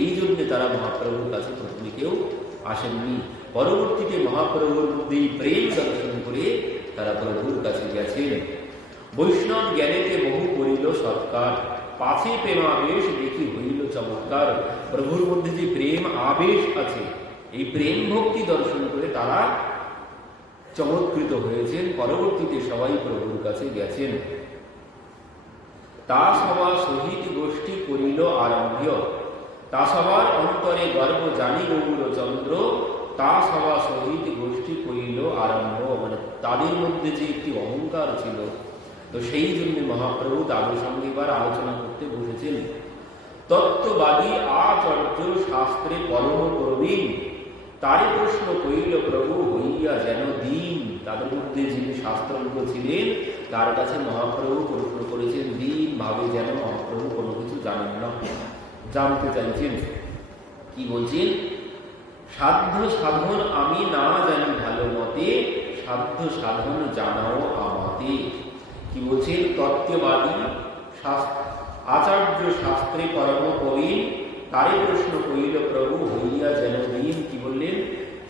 এই জন্যে তারা মহাপ্রভুর কাছে প্রথমে কেউ আসেননি। পরবর্তীতে মহাপ্রভুর মধ্যেই প্রেম দর্শন করে তারা প্রভুর কাছে গেছেন। বৈষ্ণব জ্ঞানেতে বহু করিল সৎকার, পাছে প্রেমাবেশ দেখি হইল চমৎকার। প্রভুর মধ্যে যে প্রেম আবেশ আছে, এই প্রেম ভক্তি দর্শন করে তারা চমৎকৃত হয়েছেন। পরবর্তীতে সবাই প্রভুর কাছে গেছেন। তা সভা সহিত গোষ্ঠী করিল আরম্ভ, তা সবার অন্তরে গর্ব জানি গৌরচন্দ্র, তা সভা সহিত গোষ্ঠী করিল আরম্ভ, মানে তাদের মধ্যে যে একটি অহংকার ছিল, তো সেই জন্য মহাপ্রভু তাদের সঙ্গে এবার আলোচনা করতে বসেছেন। তত্ত্ববাদী আচার্য শাস্ত্রে পরম প্রবীণ, তারই প্রশ্ন কইল প্রভু হইয়া যেন দিন। তাদের মধ্যে যিনি শাস্ত্রজ্ঞ ছিলেন তার কাছে মহাপ্রভু প্রশ্ন করেছেন, দিন ভাবে যেন মহাপ্রভু কোনো কিছু জানেন না, জানতে চাইছেন। কি বলছেন? সাধ্য সাধন আমি না জানি ভালো মতে, সাধ্য সাধন জানাও আমাতে। কি বলছেন? তত্ত্ববাদী আচার্য শাস্ত্রে পরম প্রবীণ, তারে প্রশ্ন করিল প্রভু হইয়া যেন দিন। কি বললেন?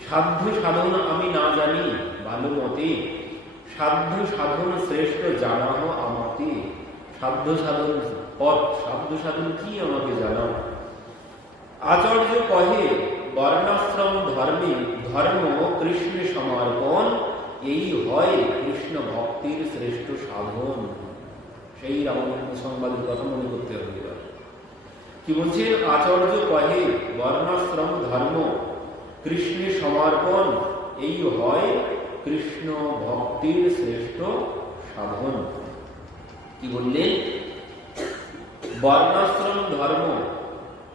সাধ্য সাধন আমি না জানি ভালো মতে, সাধ্য সাধন শ্রেষ্ঠ জানাহ আমাকে। সাধ্য সাধন পথ, সাধ্য সাধন কি আমাকে জানাও। আচার্য কহে বর্ণাশ্রম ধর্মে ধর্ম কৃষ্ণে সমর্পণ, এই হয় কৃষ্ণ ভক্তির শ্রেষ্ঠ সাধন। সেই রামকৃষ্ণ সংবাদের কথা মনে করতে হবে। এবার কি বলছে? আচার্য কহে বর্ণাশ্রম ধর্ম কৃষ্ণে সমর্পণ, এই হয় কৃষ্ণ ভক্তির শ্রেষ্ঠ সাধন। কি বললেন? বর্ণাশ্রম ধর্ম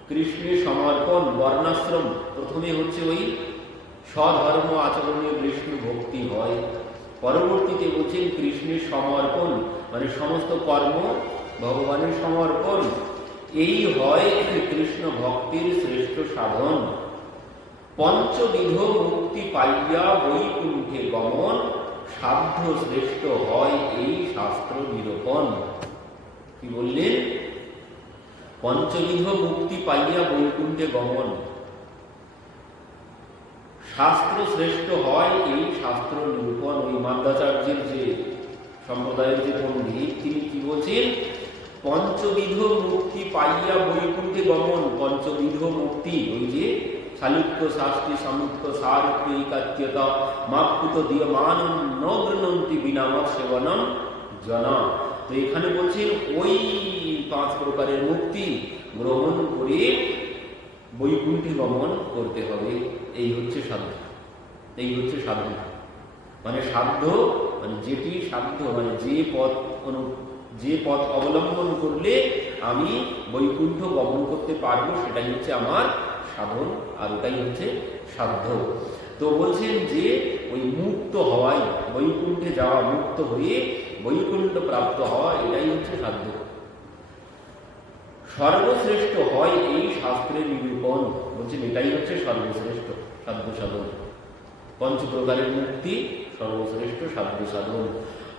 কৃষ্ণে সমর্পণ। বর্ণাশ্রম প্রথমে হচ্ছে ওই স্বধর্ম আচরণে বিষ্ণু ভক্তি হয়, পরবর্তীতে বলছেন কৃষ্ণের সমর্পণ মানে সমস্ত কর্ম ভগবানের সমর্পণ, এই হয় কৃষ্ণ ভক্তির শ্রেষ্ঠ সাধন। পঞ্চবিধ মুক্তি পাইয়া বৈকুণ্ঠে গমন, সাধ্য শ্রেষ্ঠ হয় এই শাস্ত্র নিরূপণ। কি বললেন? পঞ্চবিধ মুক্তি পাইয়া বৈকুণ্ঠে গমন, শাস্ত্র শ্রেষ্ঠ হয় এই শাস্ত্র নিরূপণ। ওই মাধ্যাচার্যের যে সম্প্রদায়ের যে পণ্ডিত, তিনি কি বলছেন? পঞ্চবিধ মুক্তি পাইয়া বৈকুণ্ঠে গমন। পঞ্চবিধ মুক্তি ওই যে শালুক্য শাস্ত্রী সামুক্য সারূপ্য একাত্যতা মাপুত দীয়মানম ন গৃহন্তি বিনামত সেবনম জনা। তো এখানে বলছেন ওই 5 প্রকারের মুক্তি গ্রহণ করে বৈকুণ্ঠে গমন করতে হবে। এই হচ্ছে সাধ্য, এই হচ্ছে সাধনা। মানে সাধ্য মানে যেটি সাধ্য মানে যে পথ অবলম্বন করলে আমি বৈকুণ্ঠ গমন করতে পারবো, সেটাই হচ্ছে আমার সাধন, আর ওটাই হচ্ছে সাধ্য। তো বলছেন যে ওই মুক্ত হওয়াই, বৈকুণ্ঠে যাওয়া, মুক্ত হয়ে বৈকুণ্ঠ প্রাপ্ত হওয়া, এটাই হচ্ছে সাধ্য। সর্বশ্রেষ্ঠ হয় এই শাস্ত্রের নিরূপণ। বলছেন এটাই হচ্ছে সর্বশ্রেষ্ঠ সাধ্য সাধন। 5 প্রকারের মুক্তি সর্বশ্রেষ্ঠ সাধ্য সাধন।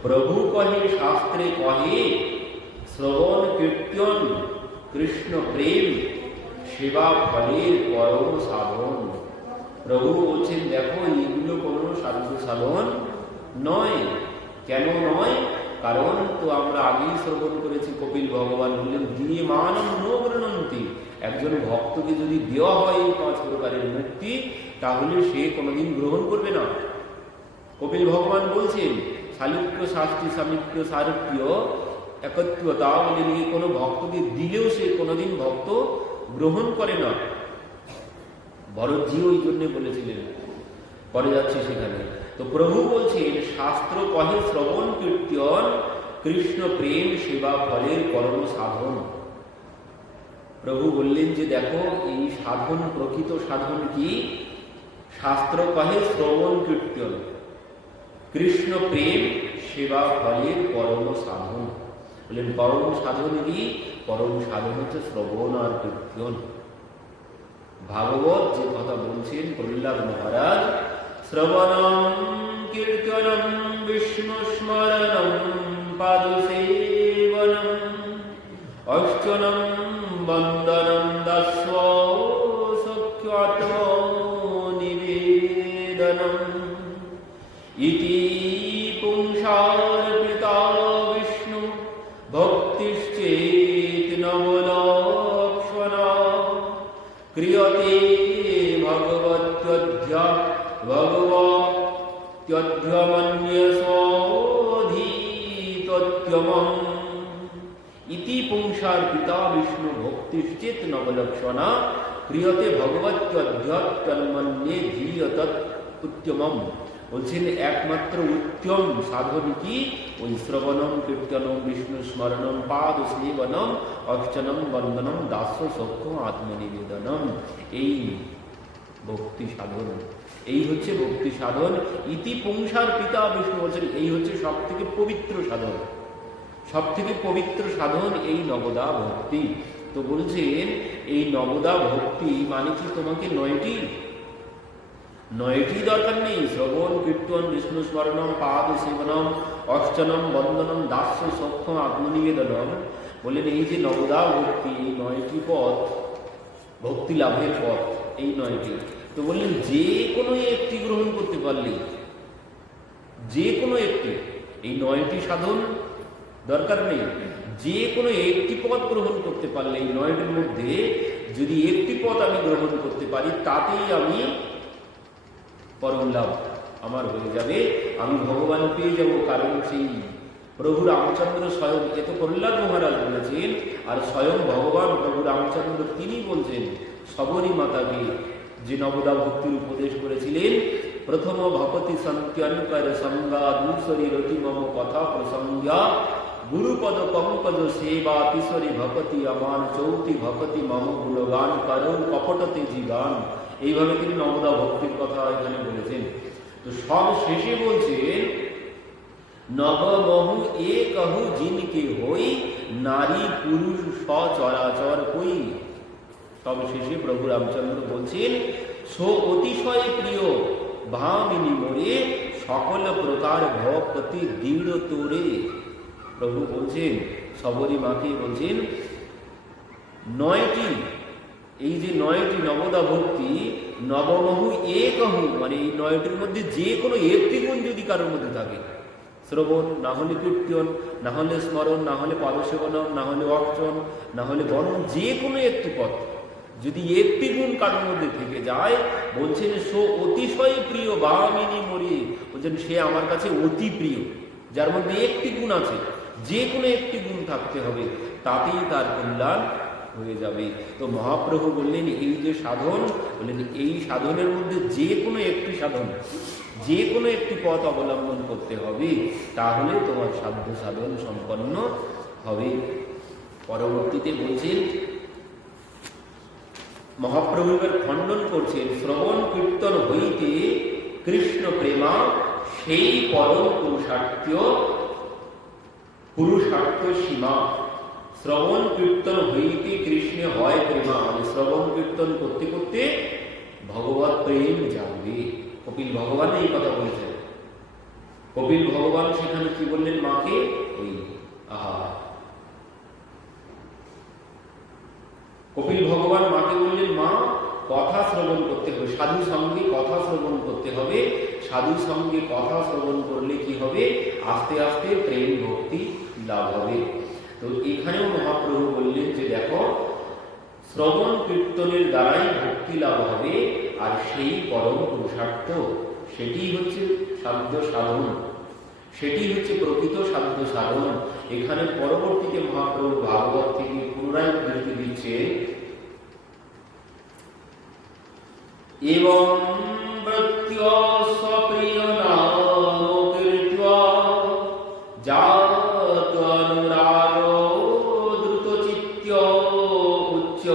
প্রভু কহে শাস্ত্রে কহে শ্রবণ কীর্তন কৃষ্ণ প্রেম সেবা ফলের পরম সাধন। প্রভু বলছেন দেখো এগুলো কোনো সাধ্য সাধন নয়। কেন নয়? কারণ তো আমরা আগেই শ্রবণ করেছি, কপিল ভগবান বললেন দিয়ে মানম ন গৃহন্তি। একজন ভক্তকে যদি দেওয়া হয় এই 5 প্রকারের মুক্তি, তাহলে সে কোনোদিন গ্রহণ করবে না। কপিল ভগবান বলছেন শালুক্য শাস্ত্রী সামিক্য সারূপ্য একত্বতা বলে নিয়ে কোনো ভক্তকে দিলেও সে কোনোদিন ভক্ত গ্রহণ করে না। ভরতজি ওই জন্য বলেছিলেন, পরে যাচ্ছি সেখানে। তো প্রভু বলছেন শাস্ত্র কহে শ্রবণ কীর্তন কৃষ্ণ প্রেম সেবা ফলের পরম সাধন। প্রভু বললেন যে দেখো এই সাধন, প্রকৃত সাধন কি? শাস্ত্র কহে শ্রবণ কীর্তন কৃষ্ণ প্রেম সেবা ফলের পরম সাধন। বললেন পরম সাধন কি? পরম সাধন হচ্ছে শ্রবণ আর কীর্তন। ভাগবত যে কথা বলছেন প্রহ্লাদ মহারাজ, শ্রবণম কীর্তনম বিষ্ণু স্মরণম পাদসেবনম অর্চনম বন্দনম দাস্য সখ্যাত্মনিবেদনম ইতি পুংসার্পিতা বিষ্ণু ভক্তিশ্চেত নবলক্ষণা ক্রিয়তে ভগবত্যধ্যমন্যসোধীতত্যমম ইতি পুংসার্পিতা বিষ্ণু ভক্তিশ্চেত নবলক্ষণা ক্রিয়তে ভগবত্যধ্যমন্যে ধীয়তত্যমম। বলছেন একমাত্র উত্তম সাধন কি? ওই শ্রবণম কীর্তনম বিষ্ণু স্মরণম পাদ সেবনম অর্চনম বন্দনম দাস্য সখ্য আত্মনিবেদনম। এই ভক্তি সাধন, এই হচ্ছে ভক্তি সাধন। ইতি পুংসার পিতা বিষ্ণু বলছেন এই হচ্ছে সব থেকে পবিত্র সাধন, সব থেকে পবিত্র সাধন এই নবদা ভক্তি। তো বলছেন এই নবদা ভক্তি মানে কি তোমাকে 9টি দরকার নেই। শ্রবণ কীর্তন বিষ্ণু স্মরণম পাদ সেবনম অর্চনম বন্দনম দাস্য সখ্য আত্মনিবেদনম। বললেন এই যে নবদা ভক্তি, এই 9টি পথ ভক্তি লাভের পথ এই 9টি। তো বললেন যে কোনো একটি গ্রহণ করতে পারলে, যে কোনো একটি, এই 9টি সাধন দরকার নেই, যে কোনো একটি পথ গ্রহণ করতে পারলে, এই 9টির মধ্যে যদি একটি পথ আমি গ্রহণ করতে পারি, তাতেই আমি পরম লাভ আমার হয়ে যাবে, আমি ভগবান পেয়ে যাব। কারণ সেই প্রভু রামচন্দ্র স্বয়ং, এ তো প্রহ্লাদ মহারাজ বলেছেন, আর স্বয়ং ভগবান প্রভু রামচন্দ্র তিনি বলছেন সবরী মাতাকে, যে নবদা ভক্তির উপদেশ করেছিলেন, প্রথম ভপতি সন্ত্যনুকর সংজ্ঞা দুসরি রতি মম কথা প্রসংজ্ঞা গুরুপদ পঙ্কজ সেবা তিসরি ভপতি আমান চৌতি ভপতি মম গুণগান করৌ কপটতে জীবান। এইভাবে তিনি নবদা ভক্তির কথা এখানে বলেছেন। তো সব শেষে বলছেন নবমহু এ कहु जिनके হই নারী পুরুষ সচরাচর কই। সব শেষে প্রভু রামচন্দ্র বলছেন সো অতিশয় প্রিয় ভামিনী মোরে সকল প্রকার ভক্তি দৃঢ় তোরে। প্রভু বলছেন, সবরী মাকে বলছেন 9টি, এই যে 9টি নবদা ভক্তি, নবমহু এ कहु, মানে এই 9টির মধ্যে যে কোনো একটি গুণ যদি কারোর মধ্যে থাকে, শ্রবণ, না হলে কীর্তন, না হলে স্মরণ, না হলে পাদসেবনম, না হলে অর্চন, না হলে বরণ, যে কোনো একটি পথ যদি একটি গুণ কারোর মধ্যে থেকে যায়, বলছেন সো অতিশয় প্রিয় ভামিনী মোরে, বলছেন সে আমার কাছে অতি প্রিয়। যার মধ্যে একটি গুণ আছে, যে কোনো একটি গুণ থাকতে হবে, তাতেই তার কল্যাণ হয়ে যাবে। তো মহাপ্রভু বললেন এই যে সাধন, বললেন এই সাধনের মধ্যে যে কোনো একটি সাধন, যে কোনো একটি পথ অবলম্বন করতে হবে, তাহলে তোমার সাধ্য সাধন সম্পন্ন হবে। পরবর্তীতে বলছেন মহাপ্রভু এবার খণ্ডন করছেন, শ্রবণ কীর্তন হইতে কৃষ্ণ প্রেমা সেই পরম পুরুষার্থ সীমা। শ্রবণ কীর্তন হইতে কৃষ্ণ হয় প্রেমা, মানে শ্রবণ কীর্তন করতে করতে ভগবত প্রেম জাগবে। কপিল ভগবান এই কথা বলেছেন। কপিল ভগবান সেখানে কি বললেন মাকে, ওই কপিল ভগবান মাকে বললেন মা কথা শ্রবণ করতে হবে, সাধু সঙ্গে কথা শ্রবণ করতে হবে। সাধু সঙ্গে কথা শ্রবণ করলে কি হবে, আস্তে আস্তে প্রেম ভক্তি লাভ হবে। তো এখানেও মহাপ্রভু বললেন যে দেখো, শ্রবণ কীর্তনের দ্বারাই ভক্তি লাভ হবে, আর সেই পরম পুরুষার্থ, সেটি হচ্ছে সাধ্য সাধন, সেটি হচ্ছে প্রকৃত সাধ্য সাধন। এখানে পরবর্তীতে মহাপ্রভু ভাগবত থেকে পুনরায় উদ্ধৃতি দিচ্ছে, এবং প্রত্যয় স্বপ্রিয় নাম কীর্ত্য জাত অনুরাগ দ্রুত চিত্ত উচ্চ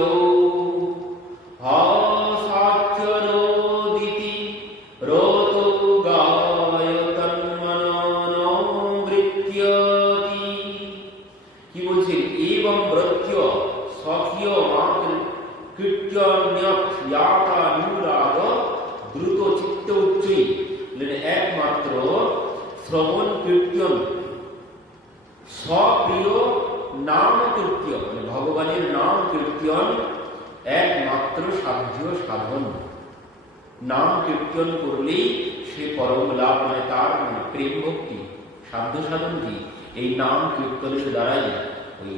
হাসাচ্যরোদিতি রোত গায় তন্মনবৃত্যতি। কি বলছেন, এবং প্রত্যয় স্বকীয় মাত্র কীর্তন্যানুরাগ দ্রুত চিত্ত উচ্চই, একমাত্র শ্রবণ কীর্তন স্বপ্রিয় নাম কীর্তন, মানে ভগবানের নাম কীর্তন একমাত্র সাধ্য সাধন। নাম কীর্তন করলেই সে পরম লাভ, মানে তার প্রেম ভক্তি। সাধ্য সাধন কি, এই নাম কীর্তনের দ্বারাই ওই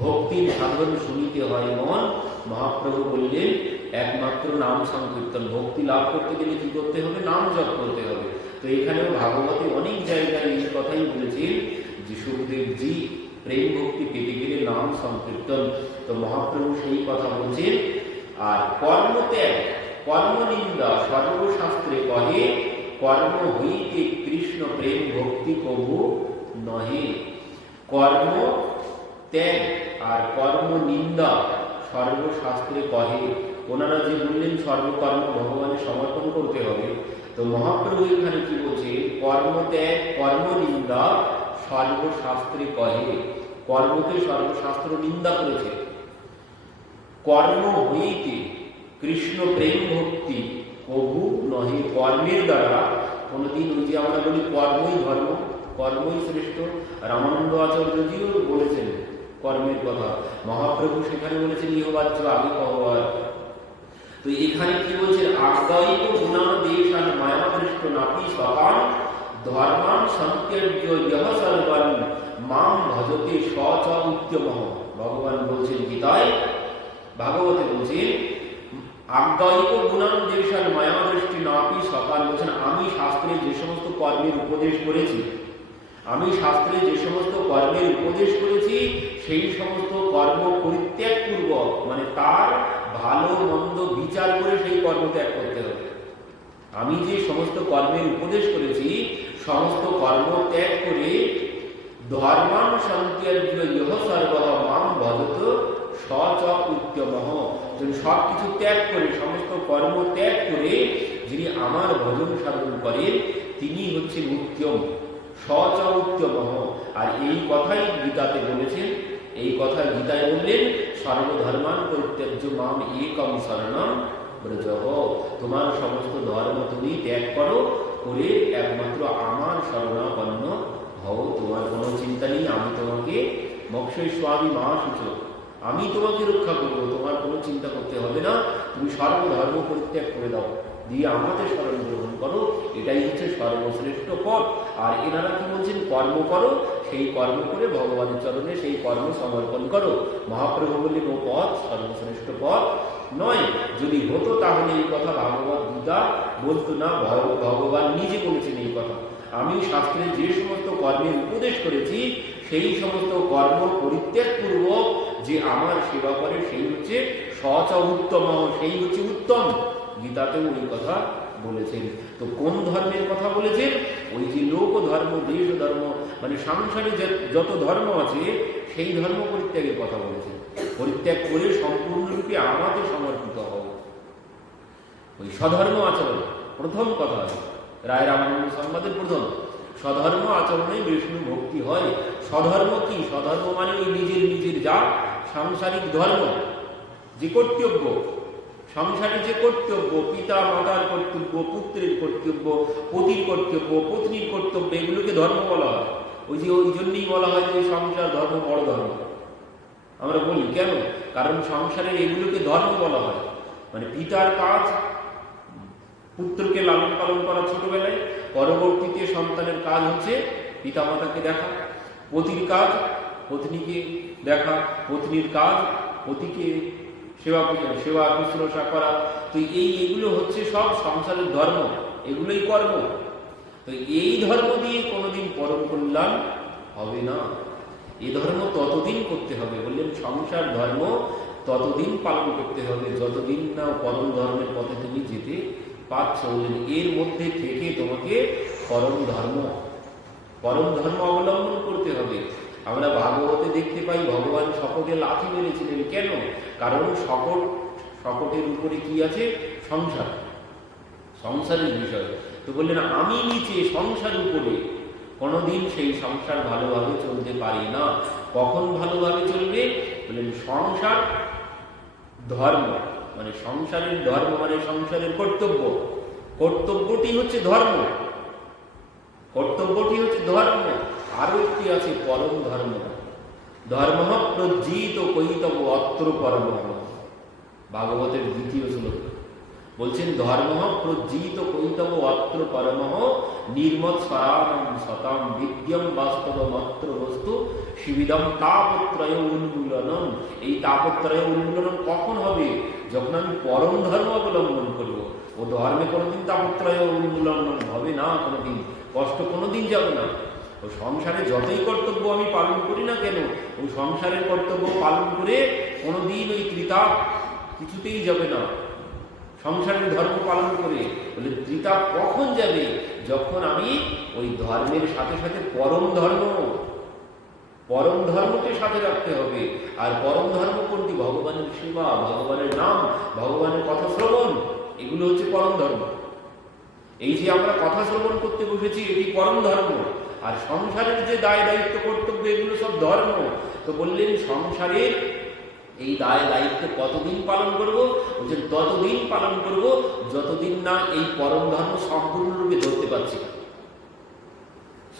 ভক্তির সাধন শুনিতে হয় মন। মহাপ্রভু বললেন একমাত্র নাম সংকীর্তন, ভক্তি লাভ করতে গেলে কি করতে হবে, নাম জপ করতে হবে। তো এখানেও ভাগবতে অনেক জায়গায় এই কথাই বলেছেন যে সুখদেব জি প্রেম ভক্তি পেতে গেলে নাম সংকীর্তন। তো মহাপ্রভু সেই কথা বলছেন। আর কর্মত্যাগ কর্ম নিন্দা সর্বশাস্ত্রে কহে, কর্ম হইতে কৃষ্ণ প্রেম ভক্তি কবু নহে। কর্ম ত্যাগ আর কর্ম নিন্দা সর্বশাস্ত্রে কহে। ওনারা যে বললেন সর্বকর্ম ভগবানের সমর্পণ করতে হবে, তো মহাপ্রভু এখানে কি বলছে, কর্ম ত্যাগ কর্ম নিন্দা সর্বশাস্ত্রে কহে। কর্মকে সর্বশাস্ত্র নিন্দা করেছে। কর্ম হইতে কৃষ্ণ প্রেম ভক্তি কবু নহে, কর্মের দ্বারা কোনদিন, ওই যে আমরা বলি কর্মই ধর্ম, কর্মই শ্রেষ্ঠ, রামানন্দ আচার্যজিও বলেছেন কর্মের কথা। মহাপ্রভু সেখানে বলেছেন ইহবাচ্য আগে কহবার তো এখানে কি বলছে, আজ্ঞায়িত গুণান দেশান মায়াদৃষ্ট নাপি স্বপান ধর্মান সন্ত্যর্য ইহ সর্বান মাম ভজতে সচ উদ্যমঃ। ভগবান বলছেন গীতায়, ভাগবতে বলছেন আজ্ঞায়িত গুণান দেশান মায়াদৃষ্টি নাপি স্বপান, বলছেন আমি শাস্ত্রে যে সমস্ত কর্মের উপদেশ করেছি, আমি শাস্ত্রে যে সমস্ত কর্মের উপদেশ করেছি সেই সমস্ত কর্ম পরিত্যাগ পূর্বক, মানে তার ভালো মন্দ বিচার করে সেই কর্ম ত্যাগ করতে হবে। আমি যে সমস্ত কর্মের উপদেশ করেছি সমস্ত কর্ম ত্যাগ করে ধর্মান সন্ত্যর্য ইহ সর্বঃ মাম ভজত সচ উদ্যমঃ, সব কিছু ত্যাগ করে সমস্ত কর্ম ত্যাগ করে যিনি আমার ভজন সাধন করেন তিনি হচ্ছেন উত্তম, সচ উত্তমঃ। আর এই কথাই গীতাতে বলেছেন, এই কথা গীতায় বললেন সর্বধর্মান পরিত্যাজ্য মাম একম শরণম ব্রজঃ, তোমার সমস্ত ধর্ম তুমি ত্যাগ করো, করে একমাত্র আমার শরণাপন্ন হও, তোমার কোনো চিন্তা নেই, আমি তোমাকে মোক্ষের স্বামী মা সূচক, আমি তোমাকে রক্ষা করবো, তোমার কোনো চিন্তা করতে হবে না, তুমি সর্বধর্ম পরিত্যাগ করে দাও, দিয়ে আমাদের শরণ গ্রহণ করো, এটাই হচ্ছে সর্বশ্রেষ্ঠ পথ। আর এনারা কি বলছেন, কর্ম করো, সেই কর্ম করে ভগবানের চরণে সেই কর্ম সমর্পণ করো। মহাপ্রভু বললেন ও পথ সর্বশ্রেষ্ঠ পথ নয়, যদি হতো তাহলে এই কথা ভাগবত গীতা বলতো না, ভগবান নিজে বলেছেন এই কথা। আমি শাস্ত্রে যে সমস্ত কর্মের উপদেশ করেছি সেই সমস্ত কর্ম পরিত্যাগ পূর্বক যে আমার সেবা করে সেই হচ্ছে সচ উত্তম, সেই হচ্ছে উত্তম। গীতাতেও ওই কথা বলেছেন। তো কোন ধর্মের কথা বলেছেন? ওই যে লোক ধর্ম, দেশ ধর্ম, মানে সংসারে যত ধর্ম আছে সেই ধর্ম পরিত্যাগের কথা বলেছেন। পরিত্যাগ করে সম্পূর্ণরূপে আমাকে সমর্পিত হও, ওই স্বধর্ম আচরণ প্রথম কথা আছে রায় রামানন্দ সংবাদের প্রথম, স্বধর্ম আচরণে বিষ্ণু ভক্তি হয়। স্বধর্ম কি? স্বধর্ম মানে ওই নিজের নিজের যা সাংসারিক ধর্ম, যে কর্তব্য, সংসারে যে কর্তব্য, পিতা মাতার কর্তব্য, পুত্রের কর্তব্য, পতির কর্তব্য, পত্নীর কর্তব্য, এগুলোকে ধর্ম বলা হয়। ওই জন্যই বলা হয় যে সংসার ধর্ম বড় ধর্ম। আমরা বলি কেন? কারণ সংসারের এগুলোকে ধর্ম বলা হয়। মানে পিতার কাজ পুত্রকে লালন পালন করা ছোটবেলায়, পরবর্তীতে সন্তানের কাজ হচ্ছে পিতা মাতাকে দেখা, পতির কাজ পত্নীকে দেখা, পত্নীর কাজ পতিকে সেবা শুশ্রূষা করা। তো এইগুলো হচ্ছে সব সংসারের ধর্ম, এগুলোই কর্ম। তো এই ধর্ম দিয়ে কোনোদিন পরম কল্যাণ হবে না। এই ধর্ম ততদিন করতে হবে, বললেন সংসার ধর্ম ততদিন পালন করতে হবে যতদিন না পরম ধর্মের পথে তুমি যেতে পারছ। বললেন এর মধ্যে থেকে তোমাকে পরম ধর্ম অবলম্বন করতে হবে। আমরা ভাগবতে দেখতে পাই ভগবান শকটে লাথি মেরেছিলেন। কেন? কারণ শকটের উপরে কি আছে? সংসারের বিষয়। তো বললেন আমি নিচে, সংসার উপরে, কোনোদিন সেই সংসার ভালোভাবে চলতে পারি না। কখন ভালোভাবে চলবে? বললেন সংসার ধর্ম, মানে সংসারের ধর্ম মানে সংসারের কর্তব্যটি হচ্ছে ধর্ম, আরো একটি আছে পরম ধর্ম। ধর্ম প্রজ্জিত কৈতব অত্র পরম, ভাগবতের দ্বিতীয় শ্লোক বলছেন ধর্ম প্রজ্জিত কৈতব অত্র পরম নির্মৎ স্বরানম শতাম বিদ্যম বাস্তবমত্র বস্তু শিবিদম তাপত্রয় উন্মূলনম। এই তাপত্রয় উন্মূলন কখন হবে? যখন আমি পরম ধর্ম অবলম্বন করব। ও ধর্মে কোনোদিন তাপত্রয় উন্মূলন হবে না, কোনোদিন কষ্ট কোনোদিন যাবে না। ও সংসারে যতই কর্তব্য আমি পালন করি না কেন, ওই সংসারের কর্তব্য পালন করে কোনোদিন ওই ত্রিতাপ কিছুতেই যাবে না। সংসারের ধর্ম পালন করে বলে ত্রিতাপ কখন যাবে? যখন আমি ওই ধর্মের সাথে সাথে পরম ধর্মকে সাথে রাখতে হবে। আর পরম ধর্ম কোনটি? ভগবানের সেবা, ভগবানের নাম, ভগবানের কথা শ্রবণ, এগুলো হচ্ছে পরম ধর্ম। এই যে আমরা কথা শ্রবণ করতে বসেছি এটি পরম ধর্ম। আর সংসারের যে দায় দায়িত্ব কর্তব্য এগুলো সব ধর্ম। তো বললেন সংসারের এই দায় দায়িত্ব কতদিন পালন করব? বলছেন ততদিন পালন করব যতদিন না এই পরম ধর্ম সম্পূর্ণরূপে ধরতে পারছি।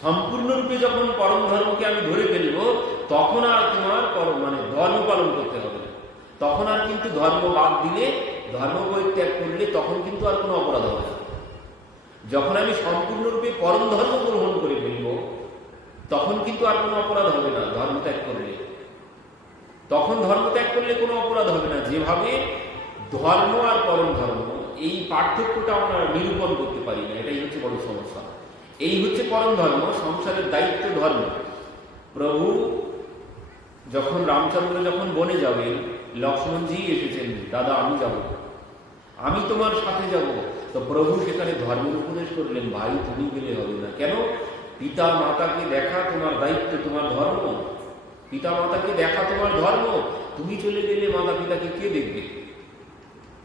সম্পূর্ণরূপে যখন পরম ধর্মকে আমি ধরে ফেলব তখন আর তোমার ধর্ম পালন করতে হবে না। তখন আর কিন্তু ধর্ম বাদ দিলে ধর্ম পরিত্যাগ করলে তখন কিন্তু আর কোনো অপরাধ হবে না। যখন আমি সম্পূর্ণরূপে পরম ধর্ম গ্রহণ করে ফেলব, তখন কিন্তু আর কোনো অপরাধ হবে না। ধর্ম ত্যাগ করলে, তখন ধর্ম ত্যাগ করলে কোনো অপরাধ হবে না। যেভাবে ধর্ম আর পরম ধর্ম, এই পার্থক্যটা আমরা নিরূপণ করতে পারি না, এটাই হচ্ছে বড় সমস্যা। এই হচ্ছে পরম ধর্ম, সংসারের দায়িত্ব ধর্ম। প্রভু যখন রামচন্দ্র যখন বনে যাবেন, লক্ষ্মণজি এসেছেন, দাদা আমি যাব, আমি তোমার সাথে যাব। তো প্রভু সেখানে ধর্মের উপদেশ করলেন, ভাই তুমি গেলে হবে না। কেন? পিতা মাতাকে দেখা তোমার দায়িত্ব, তোমার ধর্ম। পিতা মাতাকে দেখা তোমার ধর্ম। তুমি চলে গেলে মাতা পিতাকে কে দেখবে?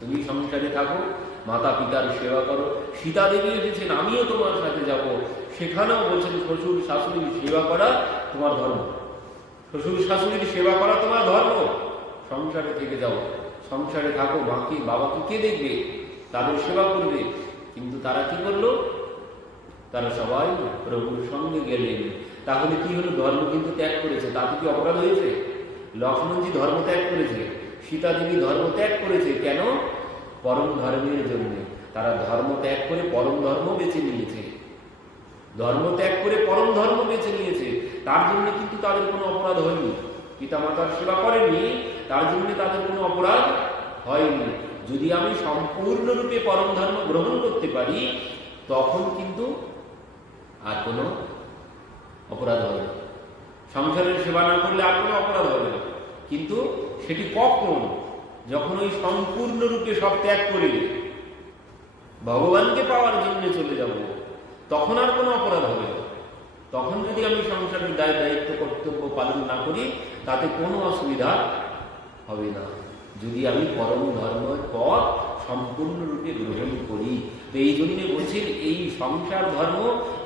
তুমি সংসারে থাকো, মাতা পিতার সেবা করো। সীতা দেবী এসেছেন, আমিও তোমার সাথে যাব। সেখানেও বলছেন শ্বশুর শাশুড়ির সেবা করা তোমার ধর্ম। শ্বশুর শাশুড়ির সেবা করা তোমার ধর্ম। সংসারে থেকে যাও, সংসারে থাকো, মাকে বাবাকে কে দেখবে? তাদের সেবা করবে। কিন্তু তারা কি করলো? তারা সবাই প্রভুর সঙ্গে গেলেন। তাহলে কি হলো? ধর্ম কিন্তু ত্যাগ করেছে। তাতে কি অপরাধ হয়েছে? লক্ষ্মণজি ধর্ম ত্যাগ করেছে, সীতা দেবী ধর্ম ত্যাগ করেছে। কেন? পরম ধর্মের জন্য। তারা ধর্ম ত্যাগ করে পরম ধর্ম বেছে নিয়েছে। ধর্ম ত্যাগ করে পরম ধর্ম বেছে নিয়েছে। তার জন্য কিন্তু তাদের কোনো অপরাধ হয়নি। পিতামাতার সেবা করেনি, তার জন্য তাদের কোনো অপরাধ হয়নি। যদি আমি সম্পূর্ণরূপে পরম ধর্ম গ্রহণ করতে পারি, তখন কিন্তু আর কোনো অপরাধ হবে না। সংসারের সেবা না করলে আর কোনো অপরাধ হবে না। কিন্তু সেটি কখন? যখন ওই সম্পূর্ণরূপে সব ত্যাগ করে ভগবানকে পাওয়ার জন্য চলে যাব, তখন আর কোনো অপরাধ হবে না। তখন যদি আমি সংসারের দায়িত্ব কর্তব্য পালন না করি, তাতে কোনো অসুবিধা হবে না। যদি আমি পরম ধর্মের পথ সম্পূর্ণরূপে গ্রহণ করি। তো এই জন্যে বলছেন, এই সংসার ধর্ম,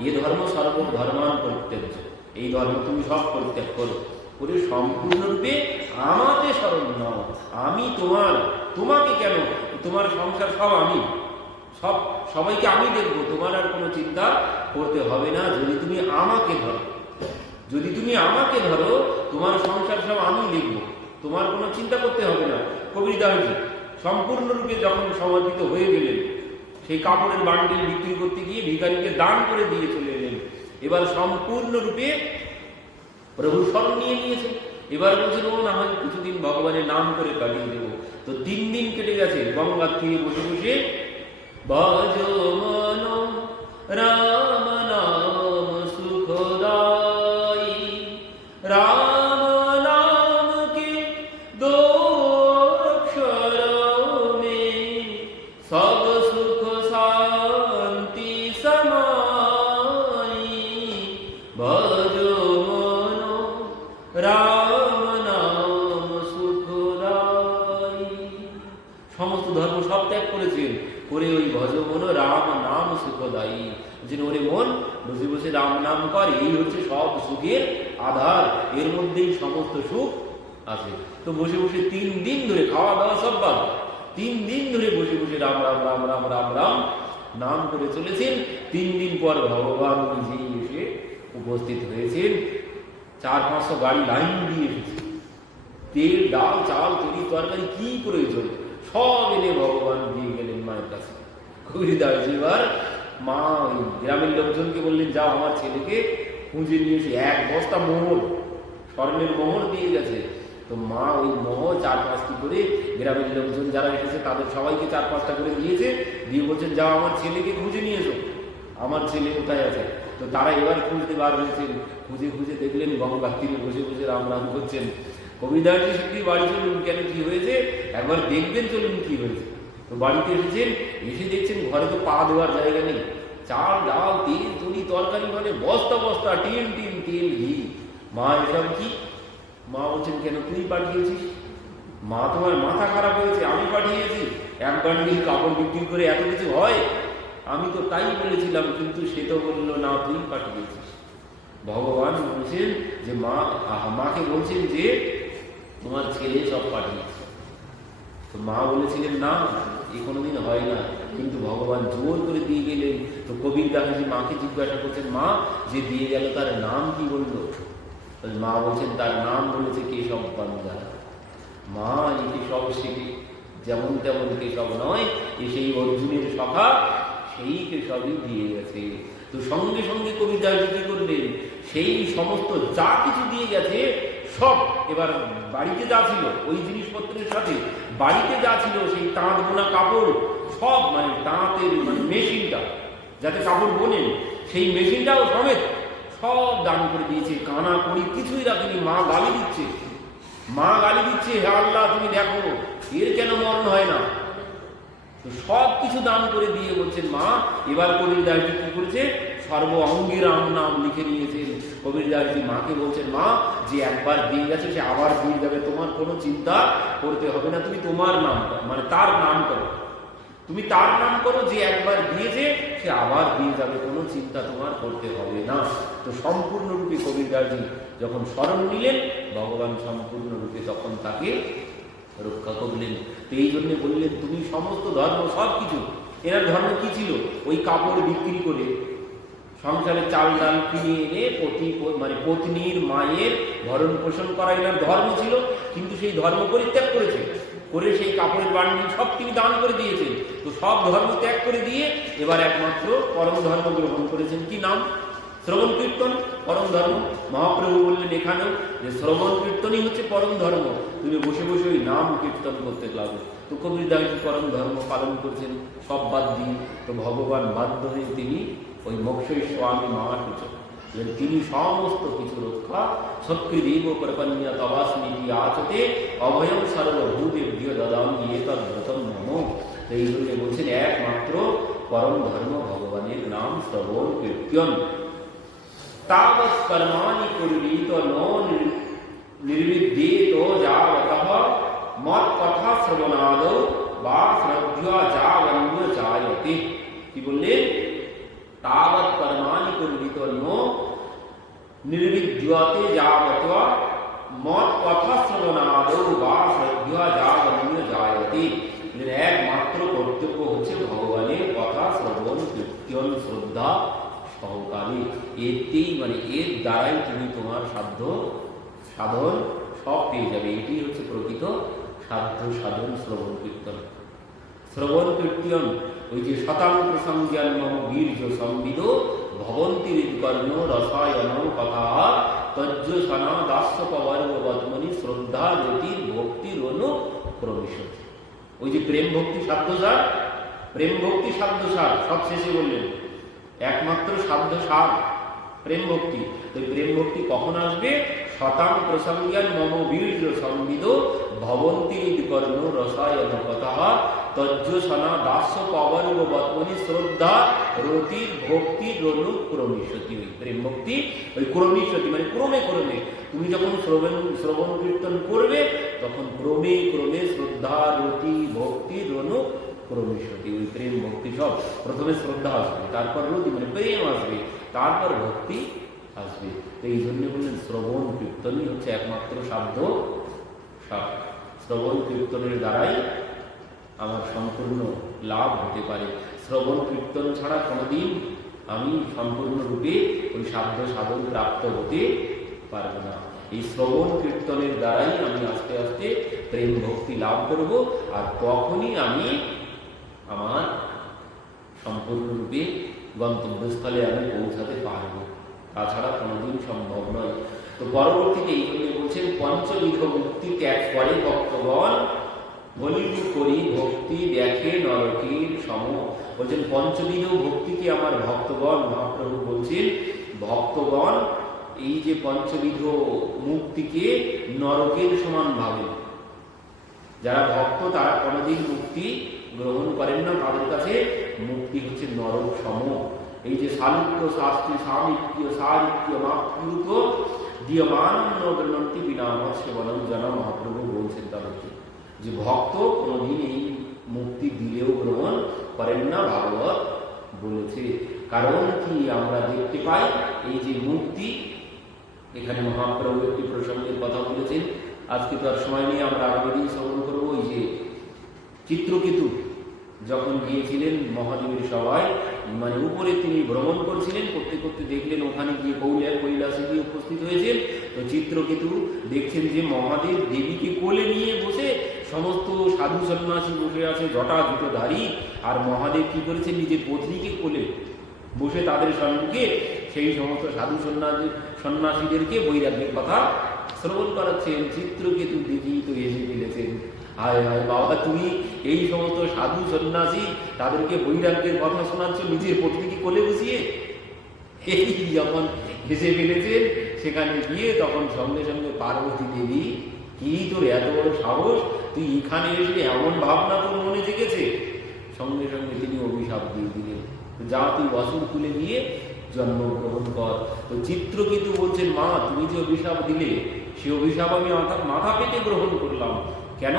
এ ধর্ম সর্বধর্মান পরিত্যাজ্য। এই ধর্ম তুমি সব পরিত্যাগ করো, করে সম্পূর্ণরূপে আমাকে শরণ নাও। আমি তোমাকে কেন? তোমার সংসার সব আমি, সবাইকে আমি দেখবো। তোমার আর কোনো চিন্তা করতে হবে না যদি তুমি আমাকে ধরো। যদি তুমি আমাকে ধরো, তোমার সংসার সব আমি দেখবো, তোমার কোনো চিন্তা করতে হবে না। কবিরদাসজি সম্পূর্ণরূপে যখন সমাধিত হয়ে গেলেন, সেই কাপড়ের বান্ডিল বিক্রি করতে গিয়ে ভিখারিকে দান করে দিয়ে চলে এলেন। এবার সম্পূর্ণরূপে প্রভুর শরণ নিয়ে নিয়েছে। এবার বলছেন, ও না হয় কিছুদিন ভগবানের নাম করে কাটিয়ে দেবো। তো 3 দিন কেটে গেছে গঙ্গার তীরে বসে বসে ভজ মন রাম নাম সুখদায়ী, রাম নাম কে দো অক্ষর মে সব সুখ শান্তি সমায়ী। ভজ মন রাম নাম সুখদায়ী। সমস্ত ধর্ম সব ত্যাগ করেছেন, করে ওই ভজ মন রাম নাম সুখদায়ী। বলছেন, ওরে মন, বসে বসে রাম নাম কর, এই হচ্ছে সব সুখের আধার, এর মধ্যেই সমস্ত সুখ আছে। তো বসে বসে 3 দিন ধরে, খাওয়া দাওয়া সব বাদ, 3 দিন ধরে বসে বসে রাম রাম রাম রাম রাম রাম নাম করে চলেছেন। 3 দিন পর ভগবান নিজেই এসে উপস্থিত হয়েছেন। 400-500 গাড়ি লাইন দিয়ে এসেছে। তেল, ডাল, চাল, তরি, তরকারি কি প্রয়োজন সব এনে ভগবান দিয়ে গেলেন মায়ের কাছে। কবিরদাস এবার মা ওই গ্রামের লোকজনকে বললেন, যাও আমার ছেলেকে খুঁজে নিয়ে এসে 1 বস্তা মোহর, স্বর্ণের মোহর দিয়ে গেছে। তো মা ওই মোহর 4-5টি করে গ্রামের লোকজন যারা এসেছে তাদের সবাইকে 4-5টা করে দিয়েছে। দিয়ে বলছেন, যাও আমার ছেলেকে খুঁজে নিয়ে এসো, আমার ছেলে কোথায় আছে। তো তারা এবার খুঁজতে বার হয়েছেন। খুঁজে খুঁজে দেখলেন গঙ্গার তীরে বসে বসে রাম রাম করছেন। কবিদাসজি সত্যি বাড়ি চলুন, কেন কি হয়েছে একবার দেখবেন, চলুন কি হয়েছে। তো বাড়িতে এসেছেন, এসে দেখছেন ঘরে তো পা দেওয়ার জায়গা নেই। চাল, ডাল, তেল, তরি, তরকারি, মানে বস্তা বস্তা, টিন টিন তেল, ঘি। মা এসব কি? মা বলছেন, কেন তুই পাঠিয়েছিস? মা, তোমার মাথা খারাপ হয়েছে, আমি পাঠিয়েছি? 1 বান্ডিল কাপড় বিক্রি করে এত কিছু হয়? আমি তো তাই বলেছিলাম, কিন্তু সে তো বললো না তুই পাঠিয়েছিস। ভগবান বলছেন যে মাকে বলছেন যে তোমার ছেলে সব পাঠিয়েছে। তো মা বলেছিলেন, না এ কোনোদিন হয় না, কিন্তু ভগবান জোর করে দিয়ে গেলেন। তো কবিরদাসজি মাকে জিজ্ঞাসা করছেন, মা যে দিয়ে গেল তার নাম কি বললো? মা বলছেন, তার নাম বলেছে কেশব বাঞ্জা। মা এই কেশব শিখে যেমন তেমন কেশব নয়, এ সেই অর্জুনের সখা, সেই কেশবই দিয়ে গেছে। তো সঙ্গে সঙ্গে কবিতায় কি করলেন, সেই সমস্ত যা কিছু দিয়ে গেছে সব এবার বাড়িতে যা ছিল ওই জিনিসপত্রের সাথে বাড়িতে যা ছিল সেই তাঁত বোনা কাপড় সব, মানে তাঁতের মানে মেশিনটা যাতে কাপড় বোনেন সেই মেশিনটাও সমেত সব দান করে দিয়েছে। কানা করি কিছুই রাখেনি। মা গালি দিচ্ছে, মা গালি দিচ্ছে, হে আল্লাহ তুমি দেখো এর কেন মরণ হয় না। তো সব কিছু দান করে দিয়ে বলছেন মা। এবার কবির দাসজি কি করেছে, সর্ব অঙ্গে রাম নাম লিখে নিয়েছেন। কবির দাসজি মাকে বলছেন মা, যে একবার দিয়ে গেছে সে আবার দিয়ে যাবে, তোমার কোনো চিন্তা করতে হবে না, তুমি তোমার নাম করো, মানে তার নাম করো, তুমি তার নাম করো, যে একবার দিয়েছে সে আবার দিয়ে যাবে, কোনো চিন্তা তোমার করতে হবে না। তো সম্পূর্ণরূপে কবির দাসজি যখন স্মরণ নিলেন ভগবান সম্পূর্ণরূপে তখন তাকে রক্ষা করলেন। তো এই জন্য বললেন তুমি সমস্ত ধর্ম সব কিছু, এনার ধর্ম কি ছিল, ওই কাপড় বিক্রি করে সংসারে চাল ডাল কিনে এনে মানে পত্নীর মায়ের ভরণ পোষণ করা এনার ধর্ম ছিল। কিন্তু সেই ধর্ম পরিত্যাগ করেছে, করে সেই কাপড়ের বান্ডিল সব তিনি দান করে দিয়েছেন। তো সব ধর্ম ত্যাগ করে দিয়ে এবার একমাত্র পরম ধর্ম গ্রহণ করেছেন। কি নাম? শ্রবণ কীর্তন পরম ধর্ম। মহাপ্রভু বললেন এখানেও যে শ্রবণ কীর্তনই হচ্ছে পরম ধর্ম, তুমি বসে বসে ওই নাম কীর্তন করতে লাগো। তো কবির দাসজি পরম ধর্ম পালন করছেন সব বাদ দিয়ে। তো ভগবান বাধ্য হয়ে তিনি ওই মোক্ষই স্বামী মহাটুচ, তিনি সমস্ত কিছু রক্ষা সৎকৃদেব প্রপন্যা তবাস্মিতি আচতে অভয়ম সর্বভূতেভ্যো দদামি এতদ্ব্রতম মম। তো এই জন্য বলছেন একমাত্র পরম ধর্ম ভগবানের নাম শ্রবণ কীর্তন। তাবৎ কর্মাণি কুর্বীত ন নির্বিদ্যেত যাবতঃ মৎ কথা শ্রবণাদৌ বা শ্রদ্ধা যাবন্য জায়তে। কি বললেন? তাবৎ কর্মাণি কুর্বীত ন নির্বিদ্যতে যাবত মৎ কথা শ্রবণাদৌ বা শ্রদ্ধা যাবন্য জায়তে। একমাত্র কর্তব্য হচ্ছে ভগবানের কথা শ্রবণ কীর্তন শ্রদ্ধা সহকারী। এতেই মানে এর দ্বারাই তুমি তোমার সাধ্য সাধন সব পেয়ে যাবে। এটি হচ্ছে প্রকৃত সাধ্য সাধন শ্রবণ কীর্তন। শ্রবণ কীর্তন ওই যে শতাঙ্ক সংজ্ঞান মম বীর্য সংবিদ ভবন্তি হৃৎকর্ণ রসায়ন কথা তজ্জসনা দাস্য পবর্বৎমনি শ্রদ্ধা রতির ভক্তির অনুক্রমিষ্যতি। ওই যে প্রেম ভক্তি সাধ্যসার, প্রেম ভক্তি সাধ্যসার সব শেষে বললেন একমাত্র সাধ্যসার প্রেম ভক্তি। তো প্রেম ভক্তি কখন আসবে? শতাং প্রসঙ্গান মম বীর্য সংবিদ ভবন্তি হৃৎকর্ণ রসায়ন কথা তজ্জসনা দাস্য পবর্বৎমনি শ্রদ্ধা রতির ভক্তির অনুক্রমিষ্যতি। ওই প্রেম ভক্তি ওই ক্রমিষ্যতি মানে ক্রমে ক্রমে তুমি যখন শ্রবণ কীর্তন করবে তখন ক্রমে ক্রমে শ্রদ্ধা রতি ভক্তির অনুক্রমিষ্যতি। ওই প্রেম ভক্তি সব প্রথমে শ্রদ্ধা আসবে, তারপর রতি মানে প্রেম আসবে, তারপর ভক্তি আসবে। তো এই জন্য বললেন শ্রবণ কীর্তনই হচ্ছে একমাত্র সাধ্য সাধ। শ্রবণ কীর্তনের দ্বারাই আমার সম্পূর্ণ লাভ হতে পারে। শ্রবণ কীর্তন ছাড়া কোনোদিন আমি সম্পূর্ণরূপে ওই সাধ্য সাধন প্রাপ্ত হতে পারবো না। এই শ্রবণ কীর্তনের দ্বারাই আমি আস্তে আস্তে প্রেম ভক্তি লাভ করব, আর তখনই আমি আমার সম্পূর্ণরূপে গন্তব্যস্থলে আমি পৌঁছাতে পারবো, তাছাড়া কোনোদিন সম্ভব নয়। তো পরবর্তীতে এই জন্য বলছেন পঞ্চবিধ মুক্তি ত্যাগ করে ভক্তগণ বলিবি করি ভক্তি দেখে নরকের সম। বলছেন পঞ্চবিধ ভক্তিকে আমার ভক্তগণ, মহাপ্রভু বলছেন ভক্তগণ এই যে পঞ্চবিধ মুক্তিকে নরকের সমান ভাবেন। যারা ভক্ত তারা কোনোদিন মুক্তি গ্রহণ করেন না, তাদের কাছে মুক্তি হচ্ছে নরক সম। এই যে সালুক্য শাস্ত্রী সামিক্য সারিক্য মাতৃত দীয়মান গ্রহণটি বিনা সেবনম জানা। মহাপ্রভু বলছেন তাদেরকে যে ভক্ত কোনোদিন এই মুক্তি দিলেও গ্রহণ করেন না, ভাগবত বলেছে। কারণ কি আমরা দেখতে পাই এই যে মুক্তি, এখানে মহাপ্রভু একটি প্রসঙ্গের কথা বলেছেন। আজকে তো আর সময় নিয়ে আমরা আগামী দিন শ্রবণ করবো। ওই যে চিত্রকেতু যখন গিয়েছিলেন মহাদেবের সভায়, মানে উপরে তিনি ভ্রমণ করছিলেন, করতে করতে দেখলেন ওখানে গিয়ে কৈলাসে গিয়ে উপস্থিত হয়েছেন। তো চিত্রকেতু দেখছেন যে মহাদেব দেবীকে কোলে নিয়ে বসে, সমস্ত সাধু সন্ন্যাসী বসে আছে জটা জুটোধারী, আর মহাদেব কি করেছে নিজের পত্নীকে কোলে বসে তাদের সম্মুখে সেই সমস্ত সাধু সন্ন্যাসীদেরকে বৈরাগ্যের কথা শ্রবণ করাচ্ছেন। চিত্রকেতু দেখি তো এসে ফেলেছেন, হায় হায় বাবা, তুমি এই সমস্ত সাধু সন্ন্যাসী তাদেরকে বৈরাগ্যের কথা শোনাচ্ছ নিজের পত্নীকে কোলে বসিয়ে। এই যখন হেসে ফেলেছেন, সেখানে গিয়ে তখন সঙ্গে সঙ্গে পার্বতী দেবী, কি তোর এত বড় সাহস, তুই এখানে এসে এমন ভাবনা তোর মনে জেগেছে, সঙ্গে সঙ্গে তিনি অভিশাপ দিয়ে দিলেন, যা তুই অসুর তুলে গিয়ে জন্মগ্রহণ কর। তো চিত্রকেতু বলছেন, মা তুমি যে অভিশাপ দিলে, সে অভিশাপ আমি মাথা পেতে গ্রহণ করলাম। কেন?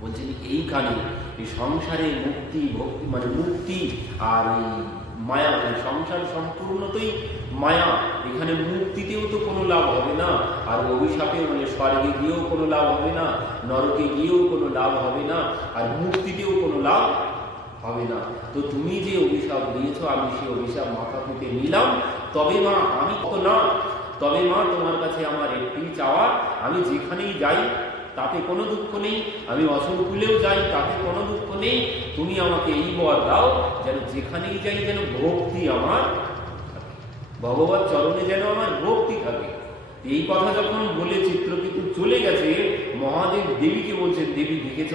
বলছেন এইখানে এই সংসারে মুক্তি, ভক্তি মানে মুক্তি আর এই মায়া, সংসার সম্পূর্ণতই মায়া, এখানে মুক্তিতেও তো কোনো লাভ হবে না, আর অভিশাপে মানে স্বর্গে গিয়েও কোনো লাভ হবে না, নরকে গিয়েও কোনো লাভ হবে না, আর মুক্তিতেও কোনো লাভ হবে না। তো তুমি যে অভিশাপ দিয়েছ, আমি সেই অভিশাপ মাথা পেতে নিলাম। তবে মা আমি কত না, তবে মা তোমার কাছে আমার একটি চাওয়া, আমি যেখানেই যাই তাতে কোনো দুঃখ নেই, আমি অসুরকুলেও যাই তাতে কোনো দুঃখ নেই, তুমি আমাকে এই বর দাও যেন যেখানেই যাই যেন ভক্তি আমার থাকে, ভগবত চরণে যেন আমার ভক্তি থাকে। এই কথা যখন বলে চিত্রকেতু চলে গেছে, মহাদেব দেবীকে বলছেন, দেবী দেখেছ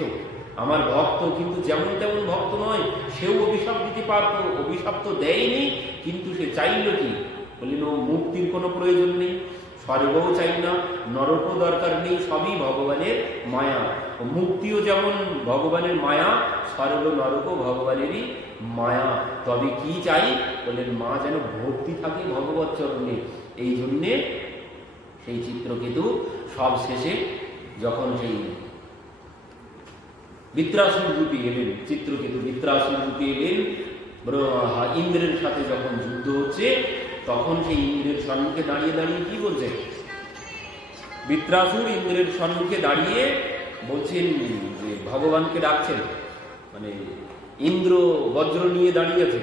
আমার ভক্ত কিন্তু যেমন তেমন ভক্ত নয়, সেও অভিশাপ দিতে পারত, অভিশাপ তো দেয়নি, কিন্তু সে চাইল কি, বললেন ও মুক্তির কোনো প্রয়োজন নেই, স্বর্গও চাই না, নরকও দরকার নেই, সবই ভগবানের মায়া। মুক্তিও যেমন ভগবানের মায়া, স্বর্গ নরকও ভগবানেরই মায়া। তবে কি চাই? বললেন মা যেন ভক্তি থাকে ভগবত চরণে। এই জন্যে সেই চিত্রকেতু সব শেষে যখন সেই বৃত্রাসুর রূপে এলেন, চিত্রকেতু বৃত্রাসুর রূপে এলেন, ইন্দ্রের সাথে যখন যুদ্ধ হচ্ছে, তখন সেই ইন্দ্রের সম্মুখে দাঁড়িয়ে দাঁড়িয়ে কি বলছে? বৃত্রাসুর ইন্দ্রের সম্মুখে দাঁড়িয়ে বলছেন যে ভগবানকে ডাকছেন, মানে ইন্দ্র বজ্র নিয়ে দাঁড়িয়ে আছে,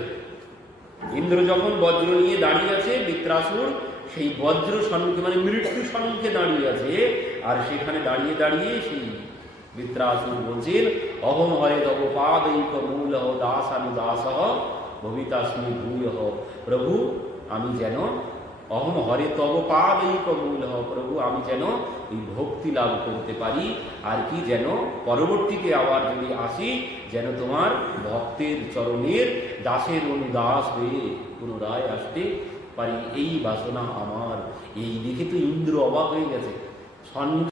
ইন্দ্র যখন বজ্র নিয়ে দাঁড়িয়ে আছে, বৃত্রাসুর সেই বজ্র সম্মুখে মানে মৃত্যু সম্মুখে দাঁড়িয়ে আছে, আর সেখানে দাঁড়িয়ে দাঁড়িয়ে সেই বৃত্রাসুর বলছেন, অহম হরে তব পাদৈক মূল দাসানু দাস ভবিতাস্মি ভূয়। প্রভু আমি যেন অহম হরে তব পাদৈক মূল, প্রভু আমি যেন এই ভক্তি লাভ করতে পারি, আর কি যেন পরবর্তীতে আবার যদি আসি, যেন তোমার ভক্তের চরণের দাসের অনুদাস হয়ে পুনরায় আসতে পারি, এই বাসনা আমার। এই দেখে তো ইন্দ্র অবাক হয়ে গেছে।